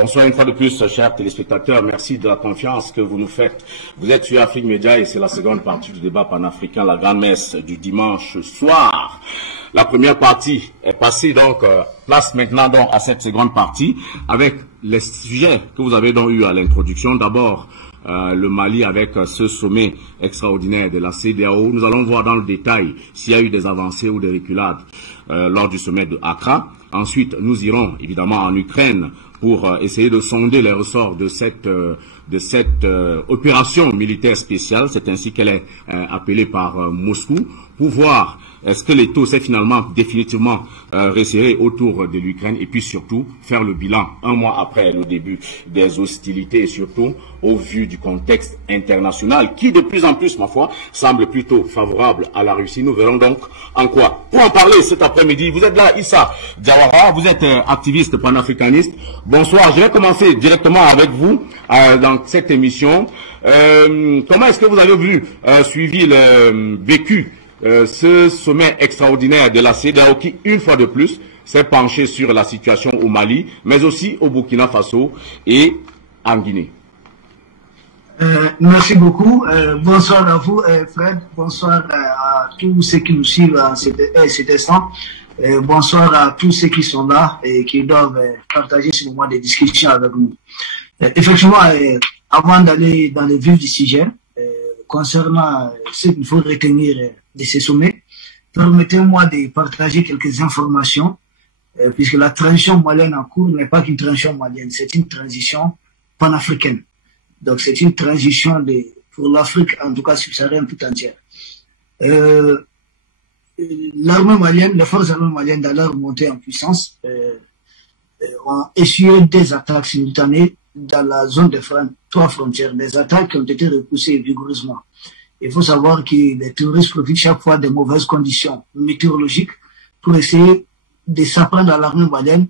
Bonsoir une fois de plus, chers téléspectateurs. Merci de la confiance que vous nous faites. Vous êtes sur Afrique Média et c'est la seconde partie du débat panafricain, la grande messe du dimanche soir. La première partie est passée, donc place maintenant donc à cette seconde partie avec les sujets que vous avez donc eu à l'introduction. D'abord, le Mali avec ce sommet extraordinaire de la CEDEAO. Nous allons voir dans le détail s'il y a eu des avancées ou des reculades lors du sommet de Accra. Ensuite, nous irons évidemment en Ukraine pour essayer de sonder les ressorts de cette opération militaire spéciale. C'est ainsi qu'elle est appelée par Moscou, pour voir est-ce que les taux s'est finalement définitivement resserré autour de l'Ukraine et puis surtout faire le bilan un mois après le début des hostilités et surtout au vu du contexte international qui de plus en plus, ma foi, semble plutôt favorable à la Russie. Nous verrons donc en quoi. Pour en parler cet après-midi, vous êtes là, Issa Diawara, vous êtes activiste panafricaniste. Bonsoir, je vais commencer directement avec vous dans cette émission. Comment est-ce que vous avez suivi le vécu ce sommet extraordinaire de la CEDEAO qui, une fois de plus, s'est penché sur la situation au Mali, mais aussi au Burkina Faso et en Guinée? Merci beaucoup. Bonsoir à vous, Fred. Bonsoir à tous ceux qui nous suivent à cet instant. Bonsoir à tous ceux qui sont là et qui doivent partager ce moment de discussion avec nous. Effectivement, avant d'aller dans le vif du sujet, concernant ce qu'il faut retenir de ces sommets, permettez-moi de partager quelques informations, puisque la transition malienne en cours n'est pas qu'une transition malienne, c'est une transition panafricaine. Donc c'est une transition pour l'Afrique, en tout cas subsaharienne tout entière. L'armée malienne, les forces armées maliennes, dans leur montée en puissance, ont essuyé des attaques simultanées dans la zone des trois frontières, des attaques qui ont été repoussées vigoureusement. Il faut savoir que les terroristes profitent chaque fois des mauvaises conditions météorologiques pour essayer de s'apprendre à l'armée malienne.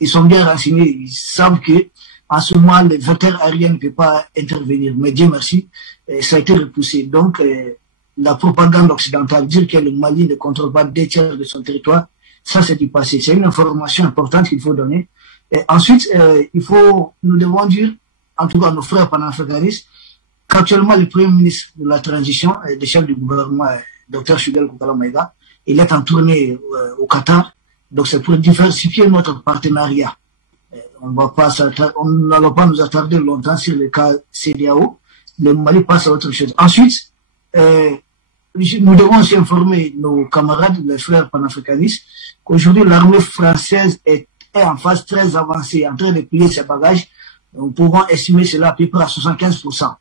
Ils sont bien renseignés, ils savent que en ce moment, le vecteur aérien ne peut pas intervenir. Mais Dieu merci, ça a été repoussé. Donc, la propagande occidentale, dire que le Mali ne contrôle pas 2/3 de son territoire, ça c'est du passé. C'est une information importante qu'il faut donner. Et ensuite, nous devons dire, en tout cas nos frères panafricanistes, qu'actuellement le Premier ministre de la transition, le chef du gouvernement, Dr Fidel Koukala Maïga, il est en tournée au Qatar. Donc c'est pour diversifier notre partenariat. On n'allons pas nous attarder longtemps sur le cas CEDEAO. Le Mali passe à autre chose. Ensuite, nous devons aussi informer nos camarades, les frères panafricanistes, qu'aujourd'hui l'armée française est en phase très avancée, en train de plier ses bagages. Nous pouvons estimer cela à peu près à 75%.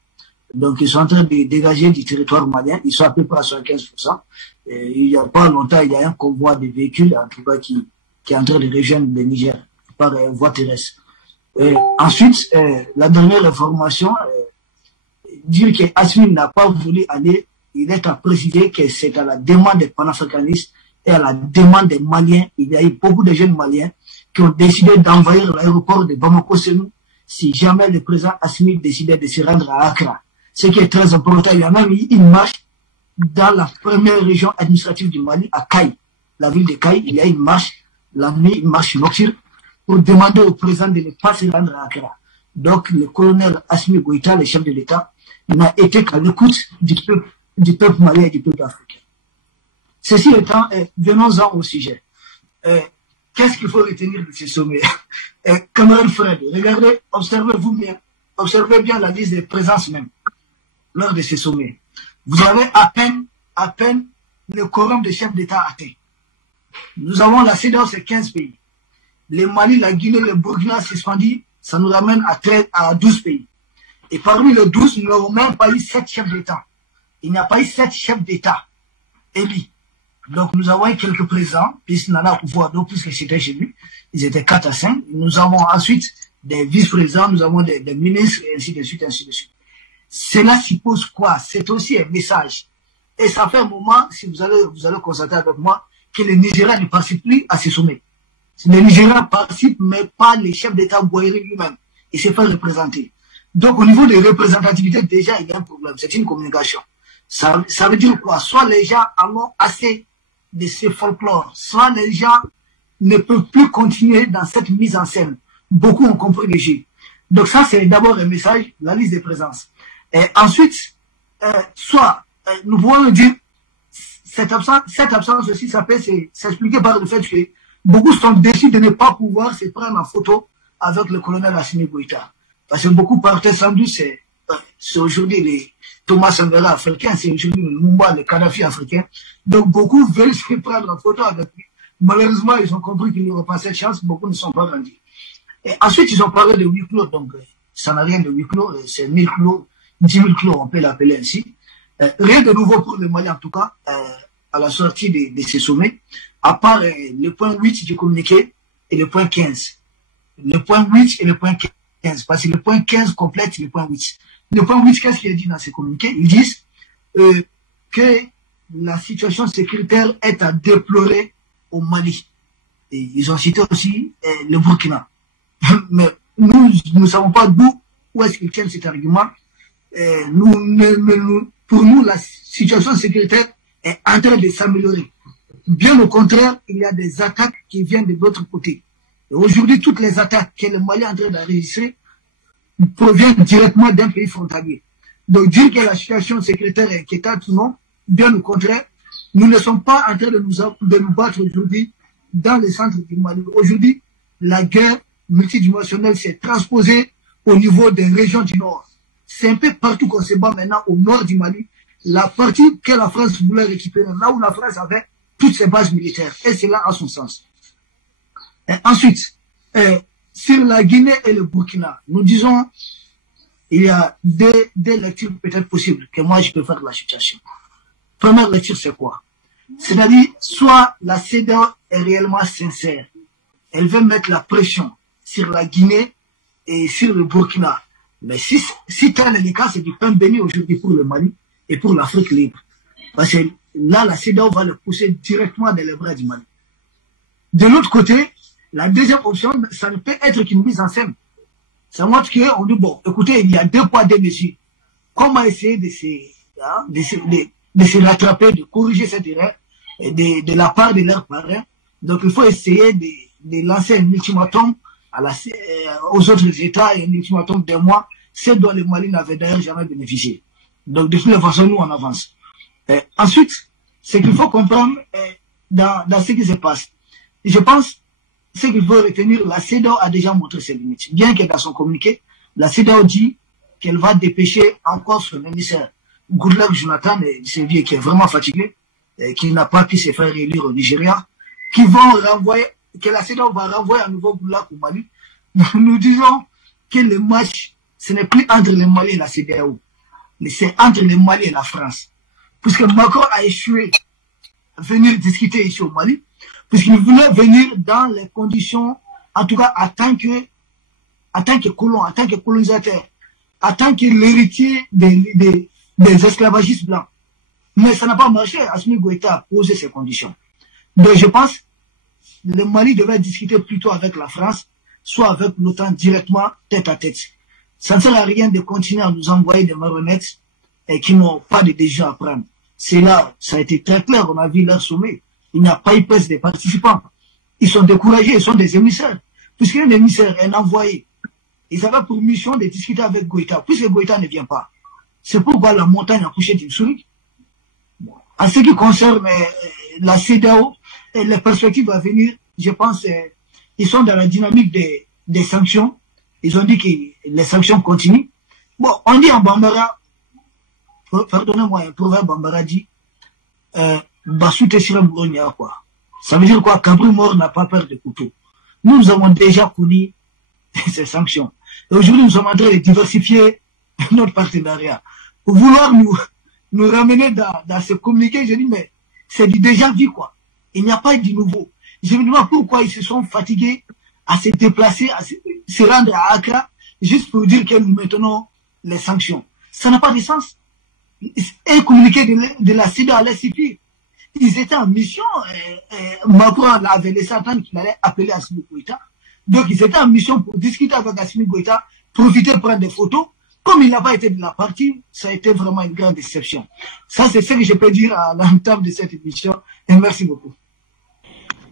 Donc ils sont en train de dégager du territoire malien, ils sont à peu près à 75%. Il n'y a pas longtemps, il y a un convoi de véhicules, en tout cas, qui est en train de rejoindre le Niger par voie terrestre. Ensuite, la dernière information, dire que Assimi n'a pas voulu aller, il est à préciser que c'est à la demande des panafricanistes et à la demande des Maliens. Il y a eu beaucoup de jeunes Maliens qui ont décidé d'envahir l'aéroport de Bamako-Sénou si jamais le président Assimi décidait de se rendre à Accra. Ce qui est très important, il y a même eu une marche dans la première région administrative du Mali, à Kaï, la ville de Kaï. Il y a une marche, la nuit, une marche nocturne, pour demander au président de ne pas se rendre à Accra. Donc le colonel Assimi Goïta, le chef de l'État, n'a été qu'à l'écoute du peuple malien et du peuple africain. Ceci étant, venons-en au sujet. Qu'est-ce qu'il faut retenir de ce sommet? Camarade Fred, regardez, observez-vous bien, observez bien la liste des présences même lors de ce sommet. Vous avez à peine le quorum des chefs d'État atteint. Nous avons la CEDEAO, c'est 15 pays. Le Mali, la Guinée, le Burkina suspendu, ça nous ramène à 12 pays. Et parmi les 12, nous n'avons même pas eu 7 chefs d'État. Il n'y a pas eu 7 chefs d'État élus. Donc nous avons eu quelques présents, puisque Nana Akufo-Addo, puisque c'était chez lui, ils étaient 4 à 5. Nous avons ensuite des vice-présidents, nous avons des ministres, et ainsi de suite, ainsi de suite. Cela suppose quoi? C'est aussi un message. Et ça fait un moment, si vous allez constater avec moi, que le Nigeria ne participe plus à ce sommet. Le Nigeria participe, mais pas le chef d'État Boyeri lui-même. Il s'est fait représenter. Donc au niveau de représentativité, déjà, il y a un problème. C'est une communication. Ça veut dire quoi? Soit les gens en ont assez de ce folklore, soit les gens ne peuvent plus continuer dans cette mise en scène. beaucoup ont compris le jeu. Donc ça, c'est d'abord un message, la liste des présences. Et ensuite, nous pouvons dire, cette absence aussi, ça peut s'expliquer par le fait que beaucoup sont déçus de ne pas pouvoir se prendre en photo avec le colonel Assimi Goïta. Parce que beaucoup partaient sans doute, c'est aujourd'hui les Thomas Sankara africains, c'est aujourd'hui le Lumumba, le Kadhafi africain. Donc beaucoup veulent se prendre en photo avec lui. Malheureusement, ils ont compris qu'ils n'auront pas cette chance, beaucoup ne sont pas rendus. Et ensuite, ils ont parlé de huis clos, donc ça n'a rien de huis clos, c'est 1000 clos, 10 000 clos, on peut l'appeler ainsi. Rien de nouveau pour le Mali, en tout cas, à la sortie de ces sommets, à part le point 8 du communiqué et le point 15. Le point 8 et le point 15, parce que le point 15 complète le point 8. Le point 8, qu'est-ce qu'il est dit dans ces communiqués? Ils disent que la situation sécuritaire est à déplorer au Mali. Et ils ont cité aussi le Burkina. Mais nous ne savons pas où est-ce qu'ils tiennent cet argument. Pour nous, la situation sécuritaire est en train de s'améliorer. Bien au contraire, il y a des attaques qui viennent de l'autre côté. Et aujourd'hui, toutes les attaques que le Mali est en train d'enregistrer proviennent directement d'un pays frontalier. Donc dire que la situation sécuritaire est inquiétante, non, bien au contraire, nous ne sommes pas en train de nous battre aujourd'hui dans le centre du Mali. Aujourd'hui, la guerre multidimensionnelle s'est transposée au niveau des régions du Nord. C'est un peu partout qu'on se bat maintenant au nord du Mali. La partie que la France voulait récupérer, là où la France avait toutes ses bases militaires. Et cela a son sens. Et ensuite, sur la Guinée et le Burkina, nous disons, il y a deux lectures peut-être possibles que moi je peux faire de la situation. Première lecture, c'est quoi? C'est-à-dire, soit la CEDEAO est réellement sincère. Elle veut mettre la pression sur la Guinée et sur le Burkina. Mais si tel est le cas, c'est du pain béni aujourd'hui pour le Mali et pour l'Afrique libre. Parce que là, la CEDEAO va le pousser directement dans les bras du Mali. De l'autre côté, la deuxième option, ça ne peut être qu'une mise en scène. Ça montre qu'on dit, bon, écoutez, il y a 2 poids 2 mesures. Comment essayer de se rattraper, de corriger cette erreur de la part de leurs parents. Donc, il faut essayer de lancer un ultimatum aux autres États et un ultimatum d'un mois, ce dont le Mali n'avait d'ailleurs jamais bénéficié. Donc, de toute façon, nous, on avance. Ensuite, ce qu'il faut comprendre dans ce qui se passe. Je pense, ce qu'il faut retenir, la CEDEAO a déjà montré ses limites. Bien que dans son communiqué, la CEDEAO dit qu'elle va dépêcher encore son émissaire, Goodluck Jonathan, c'est vieux qui est vraiment fatigué, qui n'a pas pu se faire élire au Nigeria, qui vont renvoyer, que la CEDEAO va renvoyer à nouveau Goodluck au Mali. Nous disons que le match, ce n'est plus entre le Mali et la CEDEAO, mais c'est entre le Mali et la France. Puisque Macron a échoué à venir discuter ici au Mali, puisqu'il voulait venir dans les conditions, en tout cas en tant que colon, en tant que colonisateur, en tant que l'héritier des esclavagistes blancs. Mais ça n'a pas marché. Assimi Goïta a posé ces conditions. Donc je pense que le Mali devait discuter plutôt avec la France, soit avec l'OTAN directement, tête à tête. Ça ne sert à rien de continuer à nous envoyer des marionnettes et qui n'ont pas de décision à prendre. C'est là, ça a été très clair, on a vu leur sommet. Il n'y a pas eu presque des participants. Ils sont découragés, ils sont des émissaires. Puisqu'un émissaire, un envoyé, ils avaient pour mission de discuter avec Goïta, puisque Goïta ne vient pas. C'est pourquoi la montagne a couché d'une souris. Bon. En ce qui concerne la CEDEAO et les perspectives à venir, je pense ils sont dans la dynamique des sanctions. Ils ont dit que les sanctions continuent. Bon, on dit en Bambara, pardonnez-moi, un proverbe Bambara dit, Bassoute Sira Mouronia, quoi. Ça veut dire quoi? Cabri mort n'a pas peur de couteau. Nous avons déjà connu ces sanctions. Et aujourd'hui, nous sommes en train de diversifier notre partenariat. Pour vouloir nous ramener dans ce communiqué, je dis, mais c'est du déjà vu, quoi. Il n'y a pas du nouveau. Je me demande pourquoi ils se sont fatigués à se déplacer, à se rendre à Accra, juste pour dire que nous maintenons les sanctions. Ça n'a pas de sens. Un communiqué de la CEDEAO allait suffire. Ils étaient en mission, Macron avait laissé attendre qu'il allait appeler Assimi Goïta. Donc ils étaient en mission pour discuter avec Assimi Goïta, profiter, prendre des photos. Comme il n'a pas été de la partie, ça a été vraiment une grande déception. Ça, c'est ce que je peux dire à l'entame de cette émission. Et merci beaucoup.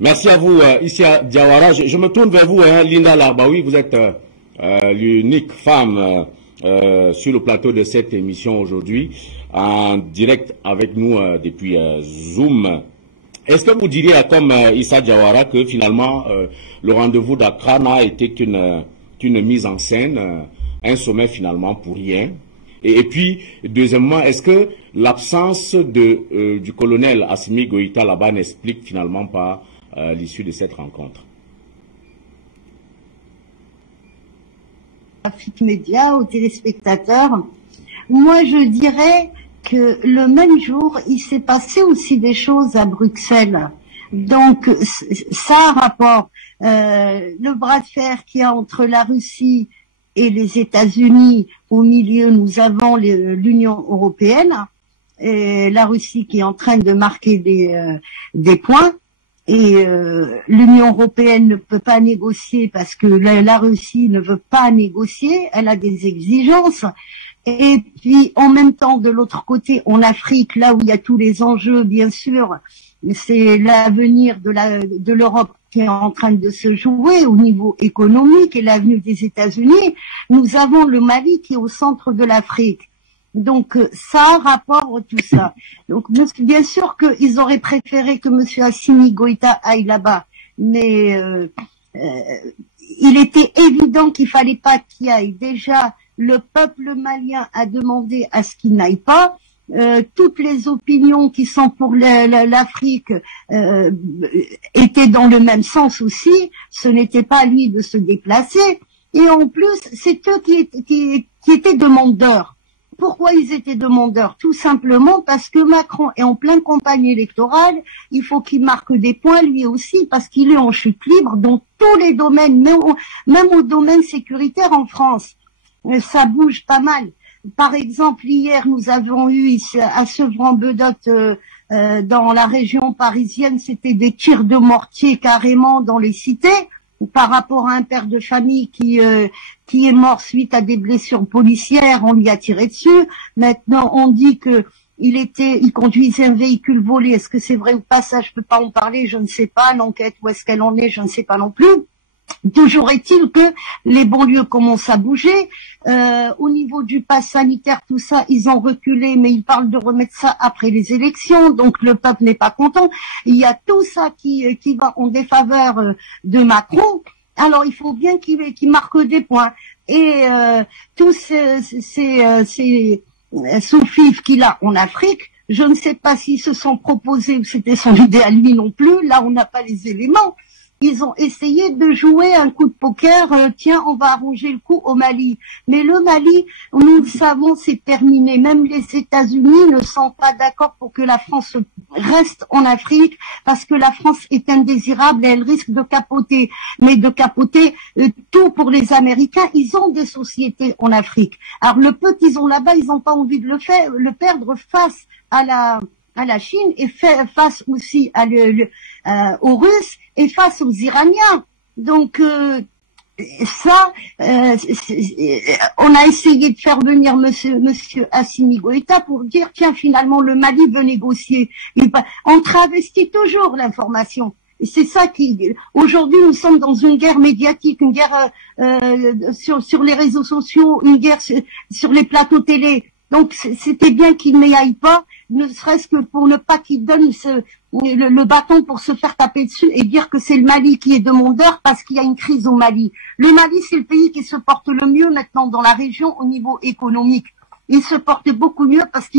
Merci à vous, Issa Diawara. Je me tourne vers vous, Linda Larbaoui. Vous êtes l'unique femme sur le plateau de cette émission aujourd'hui, en direct avec nous depuis Zoom. Est-ce que vous diriez, comme Issa Diawara, que finalement le rendez-vous d'Accra n'a été qu'une mise en scène, un sommet finalement pour rien? Et puis, deuxièmement, est-ce que l'absence du colonel Assimi Goïta là-bas n'explique finalement pas l'issue de cette rencontre? Afrique Média, aux téléspectateurs, moi je dirais que le même jour, il s'est passé aussi des choses à Bruxelles. Donc, ça a rapport. Le bras de fer qu'il y a entre la Russie et les États-Unis, au milieu, nous avons l'Union européenne, et la Russie qui est en train de marquer des points. Et l'Union européenne ne peut pas négocier parce que la Russie ne veut pas négocier, elle a des exigences. Et puis, en même temps, de l'autre côté, en Afrique, là où il y a tous les enjeux, bien sûr, c'est l'avenir de l'Europe qui est en train de se jouer au niveau économique et l'avenir des États-Unis. Nous avons le Mali qui est au centre de l'Afrique. Donc, ça a rapport tout ça. Donc, bien sûr qu'ils auraient préféré que M. Assimi Goïta aille là-bas, mais il était évident qu'il fallait pas qu'il aille. Déjà, le peuple malien a demandé à ce qu'il n'aille pas. Toutes les opinions qui sont pour l'Afrique étaient dans le même sens aussi. Ce n'était pas à lui de se déplacer. Et en plus, c'est eux qui étaient demandeurs. Pourquoi ils étaient demandeurs? Tout simplement parce que Macron est en pleine campagne électorale, il faut qu'il marque des points lui aussi, parce qu'il est en chute libre dans tous les domaines, même au domaine sécuritaire en France. Ça bouge pas mal. Par exemple, hier, nous avons eu ici, à Sevran-Bedotte, dans la région parisienne, c'était des tirs de mortier carrément dans les cités, par rapport à un père de famille qui est mort suite à des blessures policières, on lui a tiré dessus. Maintenant, on dit que il conduisait un véhicule volé. Est-ce que c'est vrai ou pas? Ça, je peux pas en parler, je ne sais pas. L'enquête, où est-ce qu'elle en est, je ne sais pas non plus. Toujours est-il que les banlieues commencent à bouger. Au niveau du pass sanitaire, tout ça, ils ont reculé, mais ils parlent de remettre ça après les élections. Donc le peuple n'est pas content. Il y a tout ça qui va en défaveur de Macron. Alors il faut bien qu'il marque des points. Et tous ces sous-fifs qu'il a en Afrique, je ne sais pas s'ils se sont proposés ou c'était son idée à lui non plus. Là, on n'a pas les éléments. Ils ont essayé de jouer un coup de poker, tiens, on va arranger le coup au Mali. Mais le Mali, nous le savons, c'est terminé. Même les États-Unis ne sont pas d'accord pour que la France reste en Afrique, parce que la France est indésirable et elle risque de capoter. Mais de capoter tout pour les Américains, ils ont des sociétés en Afrique. Alors le peu qu'ils ont là-bas, ils n'ont pas envie de le perdre face à la Chine et face aussi aux Russes et face aux Iraniens. Donc ça, on a essayé de faire venir monsieur Assimi Goïta pour dire tiens, finalement le Mali veut négocier. On travestit toujours l'information. Et c'est ça aujourd'hui nous sommes dans une guerre médiatique, une guerre sur les réseaux sociaux, une guerre sur les plateaux télé. Donc c'était bien qu'il n'y aille pas, ne serait-ce que pour ne pas qu'il donne le bâton pour se faire taper dessus et dire que c'est le Mali qui est demandeur parce qu'il y a une crise au Mali. Le Mali, c'est le pays qui se porte le mieux maintenant dans la région au niveau économique. Il se porte beaucoup mieux parce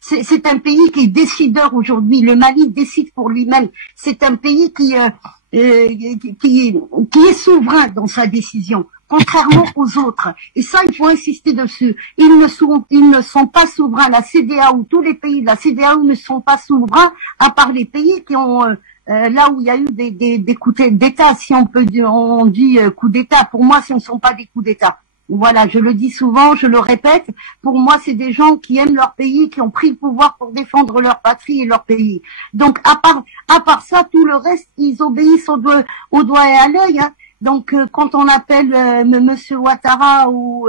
c'est un pays qui est décideur aujourd'hui. Le Mali décide pour lui-même. C'est un pays qui est souverain dans sa décision, contrairement aux autres. Et ça, il faut insister dessus. Ils ne sont pas souverains. La CEDEAO, tous les pays de la CEDEAO ne sont pas souverains, à part les pays qui ont là où il y a eu des coups d'État, si on peut dire, on dit coups d'État. Pour moi, ce ne sont pas des coups d'État. Voilà, je le dis souvent, je le répète. Pour moi, c'est des gens qui aiment leur pays, qui ont pris le pouvoir pour défendre leur patrie et leur pays. Donc, à part ça, tout le reste, ils obéissent au doigt et à l'œil. Hein. Donc, quand on appelle Monsieur Ouattara ou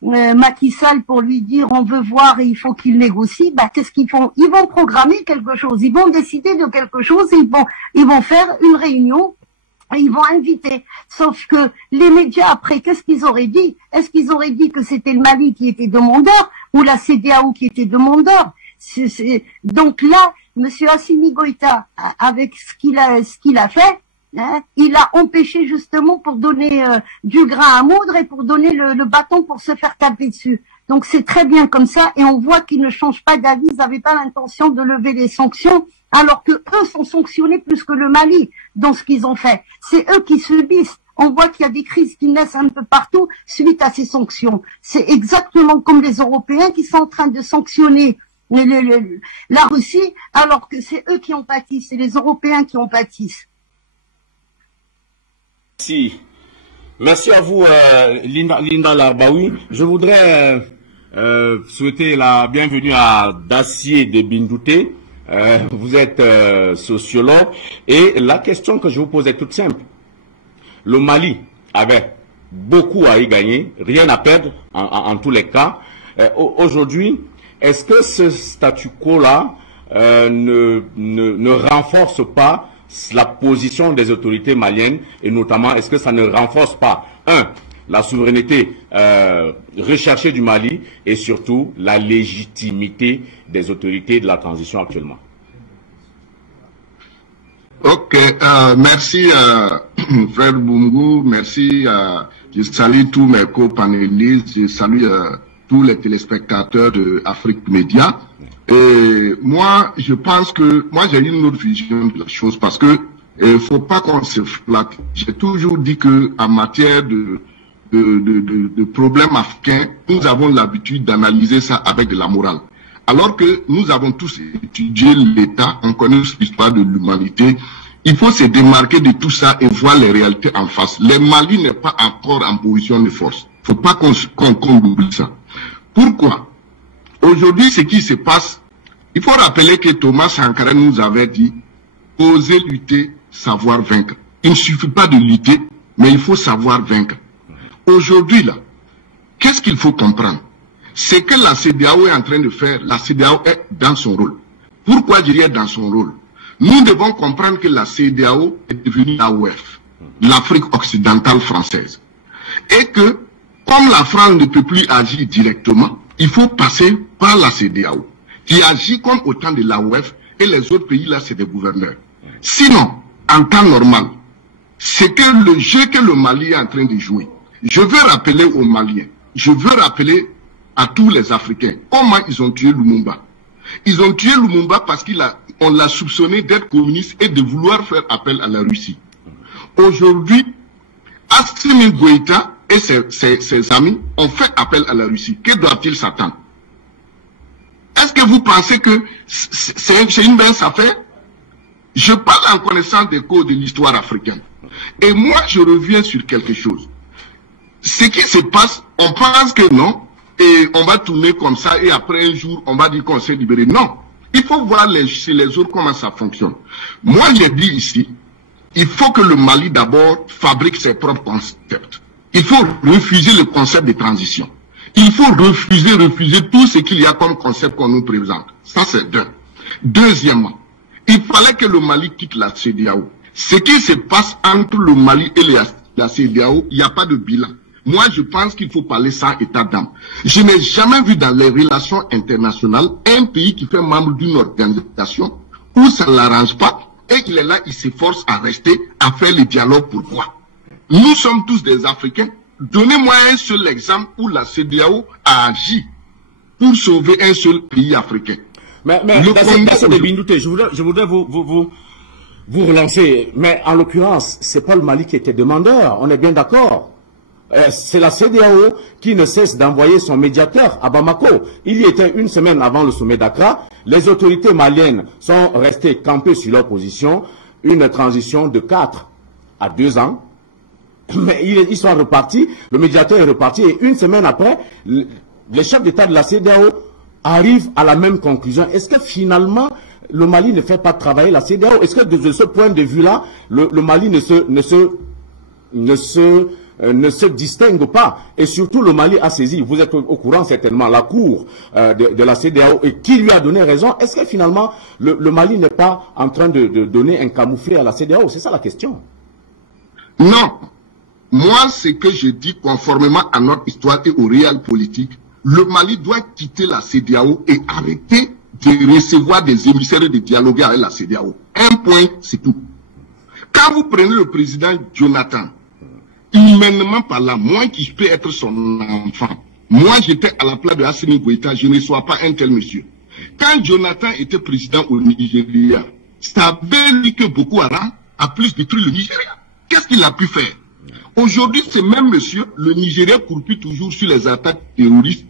Macky Sall pour lui dire on veut voir et il faut qu'il négocie, bah qu'est-ce qu'ils font? Ils vont programmer quelque chose, ils vont décider de quelque chose, et ils vont faire une réunion et ils vont inviter. Sauf que les médias après, qu'est-ce qu'ils auraient dit? Est-ce qu'ils auraient dit que c'était le Mali qui était demandeur ou la CEDEAO qui était demandeur? Donc là, Monsieur Assimi Goïta, avec ce qu'il a fait, hein, il a empêché justement pour donner du grain à moudre et pour donner le bâton pour se faire taper dessus. Donc c'est très bien comme ça, et on voit qu'ils ne changent pas d'avis, ils n'avaient pas l'intention de lever les sanctions, alors que eux sont sanctionnés plus que le Mali dans ce qu'ils ont fait. C'est eux qui subissent. On voit qu'il y a des crises qui naissent un peu partout suite à ces sanctions. C'est exactement comme les Européens qui sont en train de sanctionner la Russie, alors que c'est eux qui en pâtissent, c'est les Européens qui en pâtissent. Merci à vous, Linda Larbaoui. Je voudrais souhaiter la bienvenue à Dacier de Bindouté. Vous êtes sociologue, et la question que je vous pose est toute simple. Le Mali avait beaucoup à y gagner, rien à perdre en tous les cas. Aujourd'hui, est-ce que ce statu quo-là ne renforce pas la position des autorités maliennes, et notamment, est-ce que ça ne renforce pas, la souveraineté recherchée du Mali, et surtout la légitimité des autorités de la transition actuellement? Ok, merci frère Bungu, merci, je salue tous mes co-panélistes, je salue tous les téléspectateurs de Afrique Média. Et moi, je pense que, moi j'ai une autre vision de la chose, parce que faut pas qu'on se flatte. J'ai toujours dit que en matière de problèmes africains, nous avons l'habitude d'analyser ça avec de la morale. Alors que nous avons tous étudié l'État, on connaît l'histoire de l'humanité, il faut se démarquer de tout ça et voir les réalités en face. Le Mali n'est pas encore en position de force. Faut pas qu'on oublie ça. Pourquoi? Aujourd'hui, ce qui se passe, il faut rappeler que Thomas Sankara nous avait dit, oser lutter, savoir vaincre. Il ne suffit pas de lutter, mais il faut savoir vaincre. Aujourd'hui, là, qu'est-ce qu'il faut comprendre? C'est que la CEDEAO est en train de faire, la CEDEAO est dans son rôle. Pourquoi je dirais dans son rôle? Nous devons comprendre que la CEDEAO est devenue l'AOF, l'Afrique occidentale française. Et que, comme la France ne peut plus agir directement, il faut passer par la CEDEAO, qui agit comme au temps de l'AOF, et les autres pays là, c'est des gouverneurs. Sinon, en temps normal, c'est que le jeu que le Mali est en train de jouer, je veux rappeler aux Maliens, je veux rappeler à tous les Africains comment ils ont tué Lumumba. Ils ont tué Lumumba parce qu'on l'a soupçonné d'être communiste et de vouloir faire appel à la Russie. Aujourd'hui, Assimi Goïta et ses amis ont fait appel à la Russie. Que doivent-ils s'attendre? Est-ce que vous pensez que c'est une mince affaire? Je parle en connaissance des causes de l'histoire africaine. Et moi, je reviens sur quelque chose. Ce qui se passe, on pense que non, et on va tourner comme ça, et après un jour, on va dire qu'on s'est libéré. Non. Il faut voir chez les autres comment ça fonctionne. Moi, j'ai dit ici, il faut que le Mali d'abord fabrique ses propres concepts. Il faut refuser le concept de transition. Il faut refuser tout ce qu'il y a comme concept qu'on nous présente. Ça, c'est d'un. Deuxièmement, il fallait que le Mali quitte la CEDEAO. Ce qui se passe entre le Mali et la CEDEAO, il n'y a pas de bilan. Moi, je pense qu'il faut parler sans état d'âme. Je n'ai jamais vu dans les relations internationales un pays qui fait membre d'une organisation où ça ne l'arrange pas et qu'il est là, il s'efforce à rester, à faire le dialogue. Pourquoi? Nous sommes tous des Africains. Donnez-moi un seul exemple où la CEDEAO a agi pour sauver un seul pays africain. Mais de Bindouté, je voudrais vous relancer. Mais en l'occurrence, c'est pas le Mali qui était demandeur. On est bien d'accord. C'est la CEDEAO qui ne cesse d'envoyer son médiateur à Bamako. Il y était une semaine avant le sommet d'Accra. Les autorités maliennes sont restées campées sur leur position. Une transition de 4 à 2 ans. Mais ils sont repartis. Le médiateur est reparti. Et une semaine après, les chefs d'État de la CEDEAO arrivent à la même conclusion. Est-ce que finalement, le Mali ne fait pas travailler la CEDEAO? Est-ce que de ce point de vue-là, le Mali ne se ne se distingue pas. Et surtout, le Mali a saisi, vous êtes au courant certainement, la cour de la CEDEAO, et qui lui a donné raison. Est-ce que finalement, le Mali n'est pas en train de donner un camouflet à la CEDEAO? C'est ça la question. Non. Moi, ce que je dis conformément à notre histoire et au réel politique, le Mali doit quitter la CEDEAO et arrêter de recevoir des émissaires et de dialoguer avec la CEDEAO. Un point, c'est tout. Quand vous prenez le président Jonathan, humainement parlant, moi qui peux être son enfant, moi j'étais à la place de Assimi Goïta, je ne sois pas un tel monsieur. Quand Jonathan était président au Nigeria, savait lui que Boko Haram a plus détruit le Nigeria. Qu'est-ce qu'il a pu faire? Aujourd'hui, ce même monsieur, le Nigeria courpille toujours sur les attaques terroristes.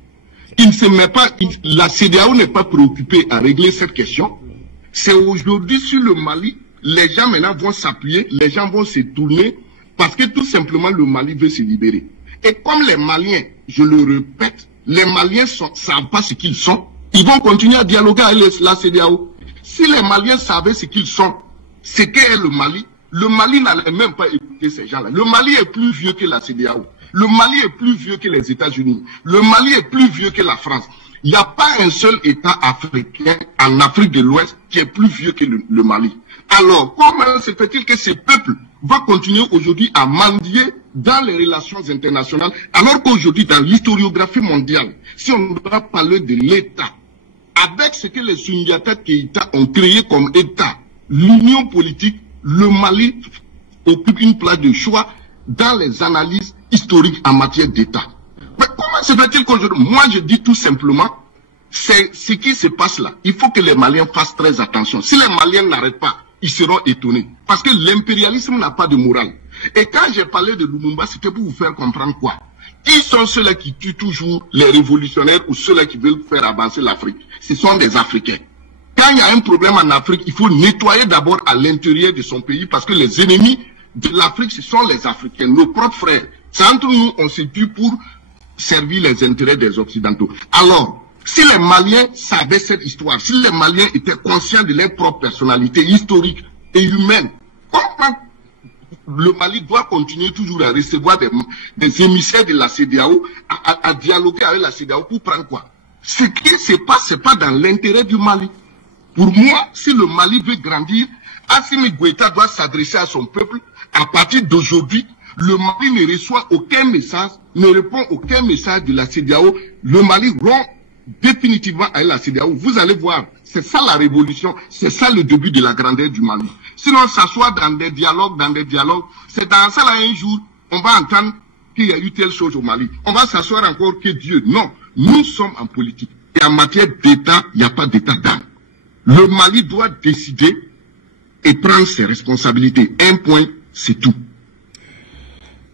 Il ne se met pas, la CEDEAO n'est pas préoccupée à régler cette question. C'est aujourd'hui sur le Mali, les gens maintenant vont s'appuyer, les gens vont se tourner parce que tout simplement le Mali veut se libérer. Et comme les Maliens, je le répète, les Maliens ne savent pas ce qu'ils sont, ils vont continuer à dialoguer avec la CEDEAO. Si les Maliens savaient ce qu'ils sont, ce qu'est le Mali n'allait même pas écouter ces gens-là. Le Mali est plus vieux que la CEDEAO. Le Mali est plus vieux que les États-Unis. Le Mali est plus vieux que la France. Il n'y a pas un seul État africain en Afrique de l'Ouest qui est plus vieux que le Mali. Alors, comment se fait-il que ces peuples vont continuer aujourd'hui à mendier dans les relations internationales, alors qu'aujourd'hui, dans l'historiographie mondiale, si on doit parler de l'État, avec ce que les Sundiata Keïta ont créé comme État, l'union politique, le Mali occupe une place de choix dans les analyses historiques en matière d'État. Mais comment se fait-il qu'aujourd'hui, moi je dis tout simplement, c'est ce qui se passe là. Il faut que les Maliens fassent très attention. Si les Maliens n'arrêtent pas, ils seront étonnés. Parce que l'impérialisme n'a pas de morale. Et quand j'ai parlé de Lumumba, c'était pour vous faire comprendre quoi? Qui sont ceux-là qui tuent toujours les révolutionnaires ou ceux-là qui veulent faire avancer l'Afrique? Ce sont des Africains. Quand il y a un problème en Afrique, il faut nettoyer d'abord à l'intérieur de son pays parce que les ennemis de l'Afrique, ce sont les Africains, nos propres frères. C'est entre nous, on se tue pour servir les intérêts des Occidentaux. Alors, si les Maliens savaient cette histoire, si les Maliens étaient conscients de leur propre personnalité historique et humaine, comment le Mali doit continuer toujours à recevoir des émissaires de la CEDEAO, à dialoguer avec la CEDEAO pour prendre quoi? Ce qui se passe, ce n'est pas dans l'intérêt du Mali. Pour moi, si le Mali veut grandir, Assimi Goïta doit s'adresser à son peuple. À partir d'aujourd'hui, le Mali ne reçoit aucun message, ne répond aucun message de la CEDEAO. Le Mali rompt définitivement avec la CEDEAO. Vous allez voir, c'est ça la révolution, c'est ça le début de la grandeur du Mali. Sinon, s'asseoir dans des dialogues, c'est dans ça là un jour, on va entendre qu'il y a eu telle chose au Mali. On va s'asseoir encore que Dieu. Non, nous sommes en politique. Et en matière d'État, il n'y a pas d'État d'âme. Le Mali doit décider et prendre ses responsabilités. Un point, c'est tout.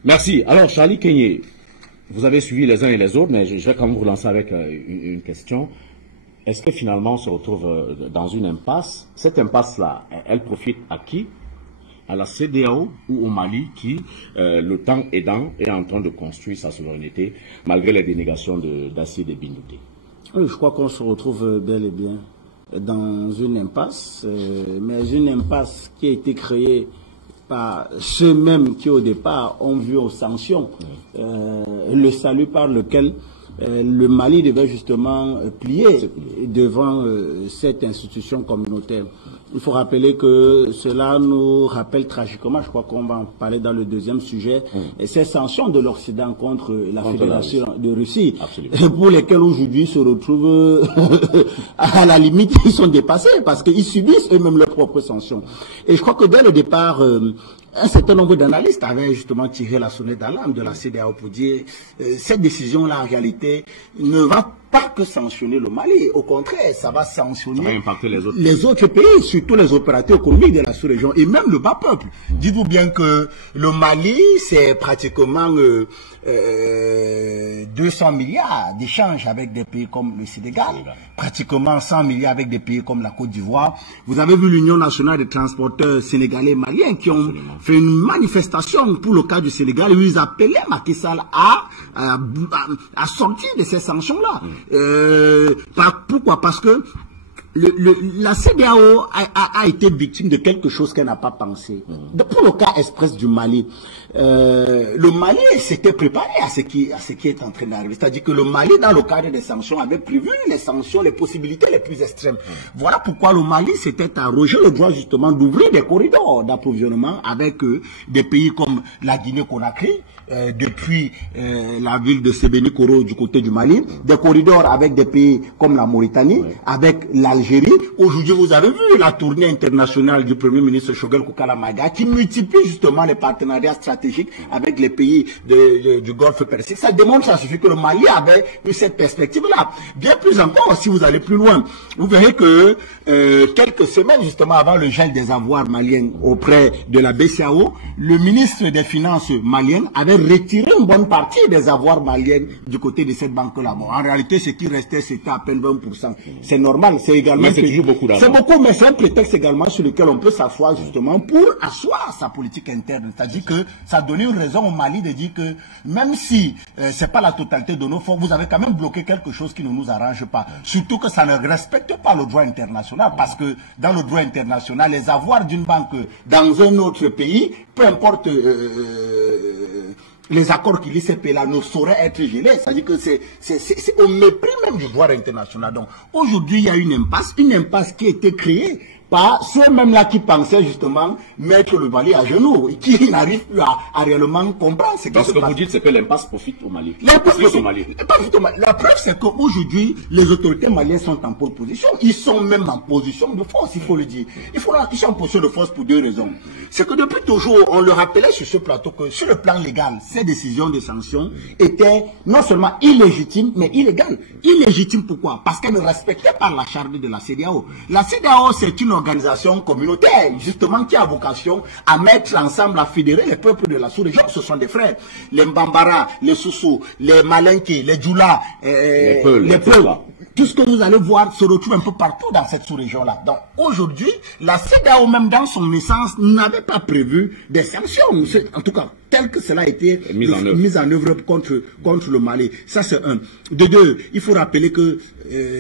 Merci. Alors, Charlie Kenyé, vous avez suivi les uns et les autres, mais je vais quand même vous lancer avec une question. Est-ce que finalement on se retrouve dans une impasse? Cette impasse-là, elle profite à qui? À la CEDEAO ou au Mali qui, le temps aidant, est en train de construire sa souveraineté malgré les dénégations d'Assimi Binouté? Oui, je crois qu'on se retrouve bel et bien dans une impasse, mais une impasse qui a été créée par ceux-mêmes qui au départ ont vu aux sanctions le salut par lequel le Mali devait justement plier devant cette institution communautaire. Il faut rappeler que cela nous rappelle tragiquement, je crois qu'on va en parler dans le deuxième sujet, ces sanctions de l'Occident contre la Fédération de Russie, pour lesquelles aujourd'hui se retrouvent à la limite, ils sont dépassés parce qu'ils subissent eux-mêmes leurs propres sanctions. Et je crois que dès le départ, un certain nombre d'analystes avaient justement tiré la sonnette d'alarme de la CEDEAO pour dire cette décision-là, en réalité, ne va pas que sanctionner le Mali. Au contraire, ça va sanctionner les autres pays, surtout les opérateurs économiques de la sous-région et même le bas peuple. Dites-vous bien que le Mali, c'est pratiquement 200 milliards d'échanges avec des pays comme le Sénégal, pratiquement 100 milliards avec des pays comme la Côte d'Ivoire. Vous avez vu l'Union nationale des transporteurs sénégalais et maliens qui ont fait une manifestation pour le cas du Sénégal où ils appelaient Macky Sall à sortir de ces sanctions-là. Pourquoi? Parce que la CEDEAO a été victime de quelque chose qu'elle n'a pas pensé. Pour le cas express du Mali, le Mali s'était préparé à ce qui est en train d'arriver. C'est-à-dire que le Mali, dans le cadre des sanctions, avait prévu les sanctions, les possibilités les plus extrêmes. Voilà pourquoi le Mali s'était arrogé le droit justement d'ouvrir des corridors d'approvisionnement avec des pays comme la Guinée-Conakry, depuis la ville de Sébéni-Koro du côté du Mali, des corridors avec des pays comme la Mauritanie, avec l'Algérie. Aujourd'hui, vous avez vu la tournée internationale du Premier ministre Choguel Koukala Maïga qui multiplie justement les partenariats stratégiques avec les pays du Golfe Persique. Ça démontre, ça suffit que le Mali avait eu cette perspective-là. Bien plus encore, si vous allez plus loin, vous verrez que quelques semaines justement avant le gel des avoirs maliens auprès de la BCEAO, le ministre des Finances malien avait retiré une bonne partie des avoirs maliens du côté de cette banque-là. Bon, en réalité, ce qui restait, c'était à peine 20%. C'est normal, c'est également... Mais c'est toujours beaucoup d'argent. C'est beaucoup, mais c'est un prétexte également sur lequel on peut s'asseoir justement pour asseoir sa politique interne. C'est-à-dire que ça donnait une raison au Mali de dire que même si c'est pas la totalité de nos fonds, vous avez quand même bloqué quelque chose qui ne nous arrange pas. Surtout que ça ne respecte pas le droit international, parce que dans le droit international, les avoirs d'une banque dans un autre pays, peu importe les accords qui lient ces pays-là, ne sauraient être gelés. C'est-à-dire que c'est au mépris même du droit international. Donc aujourd'hui, il y a une impasse qui a été créée par ceux-mêmes-là qui pensaient justement mettre le Mali à genoux, et qui n'arrivent plus à réellement comprendre ce qui se passe. Ce que vous dites, c'est que l'impasse profite au Mali. L'impasse profite au Mali. La preuve, c'est qu'aujourd'hui, les autorités maliennes sont en pole position. Ils sont même en position de force, il faut le dire. Ils sont en position de force pour deux raisons. C'est que depuis toujours, on le rappelait sur ce plateau que sur le plan légal, ces décisions de sanctions étaient non seulement illégitimes, mais illégales. Illégitimes pourquoi? Parce qu'elles ne respectaient pas la charte de la CEDEAO. La CEDEAO, c'est une organisation communautaire, justement, qui a vocation à mettre ensemble, à fédérer les peuples de la sous-région. Ce sont des frères. Les Mbambara, les Soussou, les Malinké, les Djoula, les Peuls. Tout ce que vous allez voir se retrouve un peu partout dans cette sous-région-là. Donc aujourd'hui, la CEDEAO, même dans son essence, n'avait pas prévu des sanctions. En tout cas, tel que cela a été mis en œuvre contre le Mali. Ça, c'est un. De deux, il faut rappeler que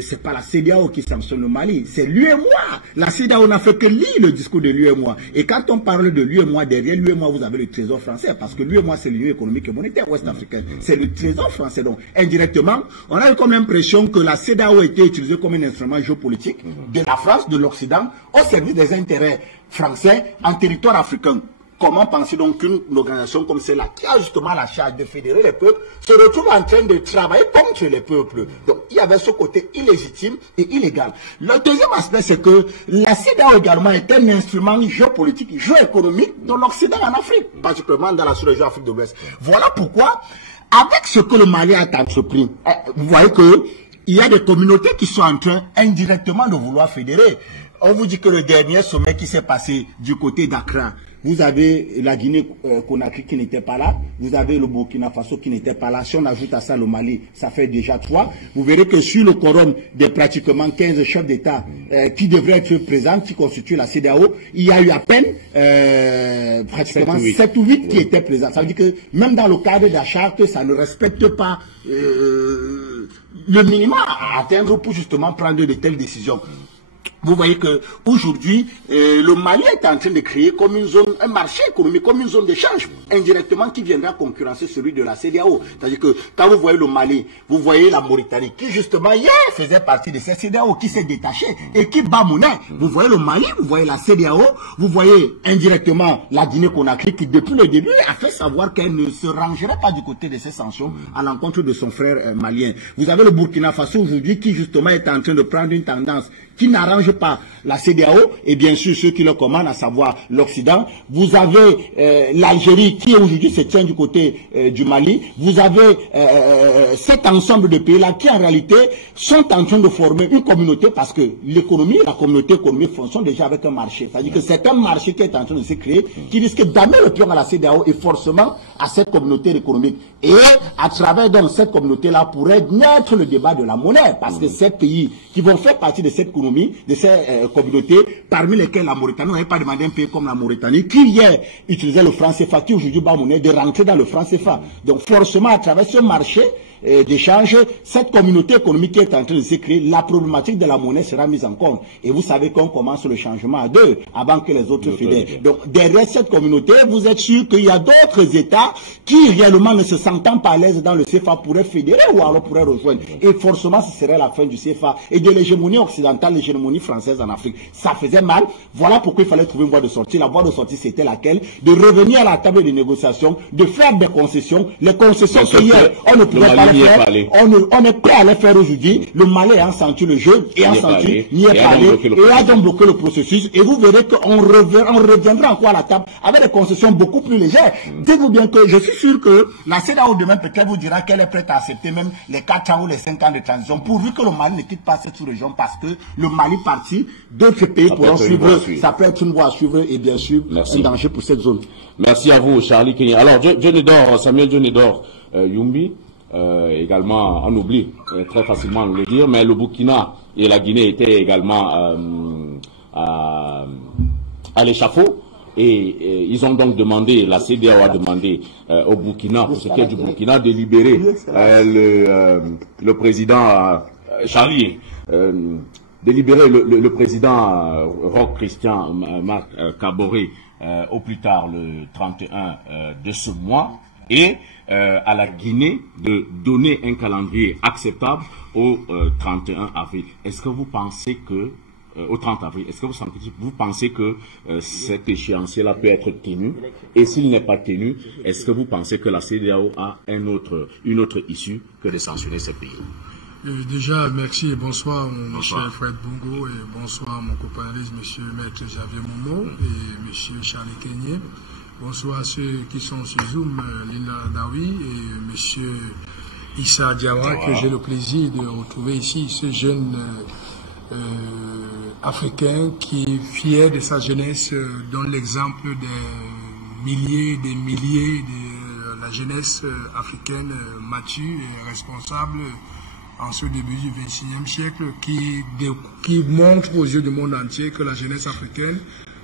c'est pas la CEDEAO qui sanctionne le Mali, c'est l'UEMOA. La CEDEAO n'a fait que lire le discours de l'UEMOA. Et quand on parle de l'UEMOA, derrière l'UEMOA, vous avez le trésor français, parce que l'UEMOA, c'est l'Union économique et monétaire ouest-africaine. C'est le trésor français. Donc, indirectement, on a eu comme l'impression que la CEDEAO a été utilisée comme un instrument géopolitique de la France, de l'Occident, au service des intérêts français en territoire africain. Comment penser donc qu'une organisation comme celle-là, qui a justement la charge de fédérer les peuples, se retrouve en train de travailler contre les peuples? Donc, il y avait ce côté illégitime et illégal. Le deuxième aspect, c'est que la CEDEAO également est un instrument géopolitique, géoéconomique de l'Occident en Afrique, particulièrement dans la sous-région Afrique de l'Ouest. Voilà pourquoi, avec ce que le Mali a entrepris, vous voyez que il y a des communautés qui sont en train indirectement de vouloir fédérer. On vous dit que le dernier sommet qui s'est passé du côté d'Accra, vous avez la Guinée-Conakry qui n'était pas là, vous avez le Burkina Faso qui n'était pas là. Si on ajoute à ça le Mali, ça fait déjà 3. Vous verrez que sur le quorum des pratiquement 15 chefs d'État qui devraient être présents, qui constituent la CEDEAO, il y a eu à peine pratiquement 7 ou 8 qui étaient présents. Ça veut dire que même dans le cadre de la charte, ça ne respecte pas le minimum à atteindre pour justement prendre de telles décisions. Vous voyez que aujourd'hui, le Mali est en train de créer comme une zone, un marché économique, comme une zone d'échange indirectement qui viendra concurrencer celui de la CEDEAO. C'est-à-dire que quand vous voyez le Mali, vous voyez la Mauritanie qui justement hier faisait partie de cette CEDEAO, qui s'est détachée et qui bat monnaie. Vous voyez le Mali, vous voyez la CEDEAO, vous voyez indirectement la Guinée-Conakry qui depuis le début a fait savoir qu'elle ne se rangerait pas du côté de ces sanctions à l'encontre de son frère malien. Vous avez le Burkina Faso aujourd'hui qui justement est en train de prendre une tendance qui n'arrange pas la CEDEAO et bien sûr ceux qui le commandent, à savoir l'Occident. Vous avez l'Algérie qui aujourd'hui se tient du côté du Mali. Vous avez cet ensemble de pays-là qui en réalité sont en train de former une communauté parce que l'économie, la communauté économique fonctionne déjà avec un marché. C'est-à-dire que c'est un marché qui est en train de se créer qui risque d'amener le pion à la CEDEAO et forcément à cette communauté économique. Et à travers donc cette communauté-là pourrait naître le débat de la monnaie parce que ces pays qui vont faire partie de cette de ces communautés, parmi lesquelles la Mauritanie, on n'avait pas demandé un pays comme la Mauritanie, qui hier utilisait le franc CFA, qui aujourd'hui bat monnaie, de rentrer dans le franc CFA. Donc forcément, à travers ce marché d'échange, cette communauté économique qui est en train de se créer, la problématique de la monnaie sera mise en compte. Et vous savez qu'on commence le changement à deux, avant que les autres fédèrent. Donc, derrière cette communauté, vous êtes sûr qu'il y a d'autres États qui, réellement, ne se sentant pas à l'aise dans le CFA, pourraient fédérer ou alors pourraient rejoindre. Et forcément, ce serait la fin du CFA et de l'hégémonie occidentale, l'hégémonie française en Afrique. Ça faisait mal. Voilà pourquoi il fallait trouver une voie de sortie. La voie de sortie, c'était laquelle? De revenir à la table de négociation, de faire des concessions. Les concessions que hier, on ne pouvait pas les faire. On est prêt à les faire aujourd'hui. Le Mali a senti le jeu et a senti, n'y est pas allé, et a donc bloqué le processus. Et vous verrez qu'on reviendra encore à la table avec des concessions beaucoup plus légères. Dites-vous bien que je suis sûr que la CEDEAO demain peut-être vous dira qu'elle est prête à accepter même les 4 ans ou les 5 ans de transition, pourvu que le Mali ne quitte pas cette sous-région, parce que le Mali parti, d'autres pays pourront suivre. Ça peut être une voie à suivre et bien sûr un danger pour cette zone. Merci à vous, Charlie Kenya. Alors, Samuel Dionedor Yumbi, également, on oublie très facilement de le dire, mais le Burkina et la Guinée étaient également à l'échafaud. Et ils ont donc demandé, la CEDEAO a demandé au Burkina, pour ce qui est du Burkina, de libérer le président Charlie, de libérer le président Roch Christian Marc Kaboré au plus tard le 31 de ce mois, et à la Guinée de donner un calendrier acceptable au 31 avril. Est-ce que vous pensez que au 30 avril, est-ce que vous pensez que cet échéancier-là peut être tenu? Et s'il n'est pas tenu, est-ce que vous pensez que la CEDEAO a une autre issue que de sanctionner ces pays? Déjà, merci et bonsoir, mon cher Fred Bongo, et bonsoir mon copanéliste, monsieur Maître Xavier Momo et monsieur Charlie Kenya. Bonsoir à ceux qui sont sur Zoom, Lina Dawi et monsieur Issa Diawara, que j'ai le plaisir de retrouver ici, ce jeune africain qui est fier de sa jeunesse, donne l'exemple des milliers de la jeunesse africaine mature et responsable en ce début du XXIe siècle, qui montre aux yeux du monde entier que la jeunesse africaine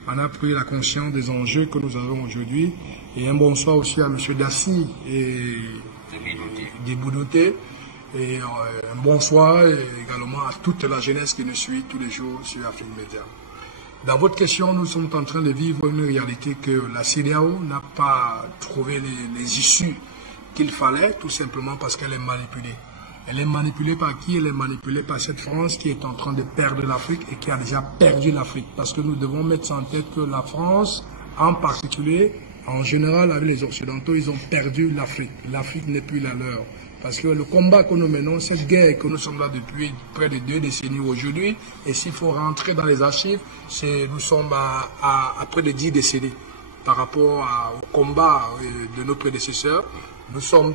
en a pris la conscience des enjeux que nous avons aujourd'hui. Et un bonsoir aussi à M. Dassi et Diboudoté. Et un bonsoir également à toute la jeunesse qui nous suit tous les jours sur Afrique Média. Dans votre question, nous sommes en train de vivre une réalité que la CEDEAO n'a pas trouvé les issues qu'il fallait, tout simplement parce qu'elle est manipulée. Elle est manipulée par qui? Elle est manipulée par cette France qui est en train de perdre l'Afrique et qui a déjà perdu l'Afrique. Parce que nous devons mettre en tête que la France, en particulier, en général avec les Occidentaux, ils ont perdu l'Afrique. L'Afrique n'est plus la leur. Parce que le combat que nous menons, cette guerre que nous sommes là depuis près de 2 décennies aujourd'hui, et s'il faut rentrer dans les archives, nous sommes à près de 10 décennies par rapport au combat de nos prédécesseurs. Nous sommes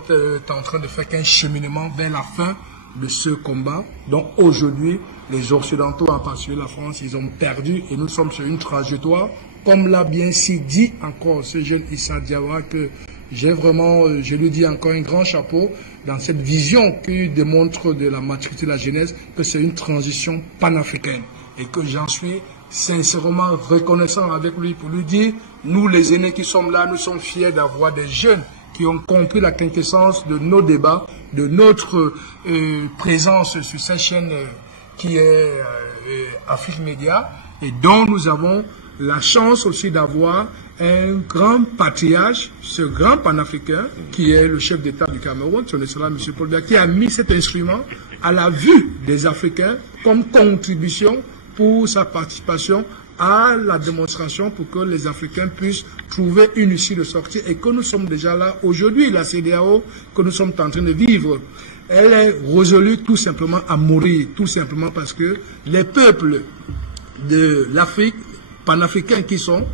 en train de faire qu'un cheminement vers la fin de ce combat. Donc aujourd'hui, les Occidentaux, en particulier la France, ils ont perdu et nous sommes sur une trajectoire, comme l'a bien si dit encore ce jeune Issa Diawara, que j'ai vraiment, je lui dis encore un grand chapeau dans cette vision qui démontre de la maturité de la jeunesse, que c'est une transition panafricaine et que j'en suis sincèrement reconnaissant avec lui pour lui dire, nous les aînés qui sommes là, nous sommes fiers d'avoir des jeunes qui ont compris la quintessence de nos débats, de notre présence sur cette chaîne qui est Afrique Média, et dont nous avons la chance aussi d'avoir un grand patriarche, ce grand panafricain, qui est le chef d'État du Cameroun, son Excellence M. Paul Biya, qui a mis cet instrument à la vue des Africains comme contribution pour sa participation à la démonstration pour que les Africains puissent trouver une issue de sortie et que nous sommes déjà là. Aujourd'hui, la CEDEAO que nous sommes en train de vivre, elle est résolue tout simplement à mourir, tout simplement parce que les peuples de l'Afrique, panafricains qui sont,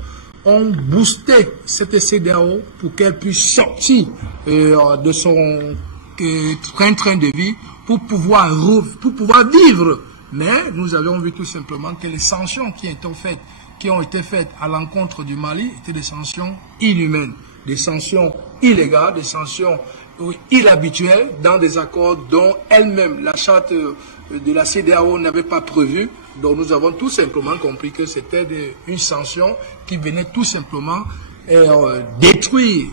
ont boosté cette CEDEAO pour qu'elle puisse sortir de son train de vie pour pouvoir vivre. Mais nous avons vu tout simplement que les sanctions qui ont été faites à l'encontre du Mali étaient des sanctions inhumaines, des sanctions illégales, des sanctions inhabituelles dans des accords dont elle-même, la charte de la CEDEAO n'avait pas prévu. Donc nous avons tout simplement compris que c'était une sanction qui venait tout simplement détruire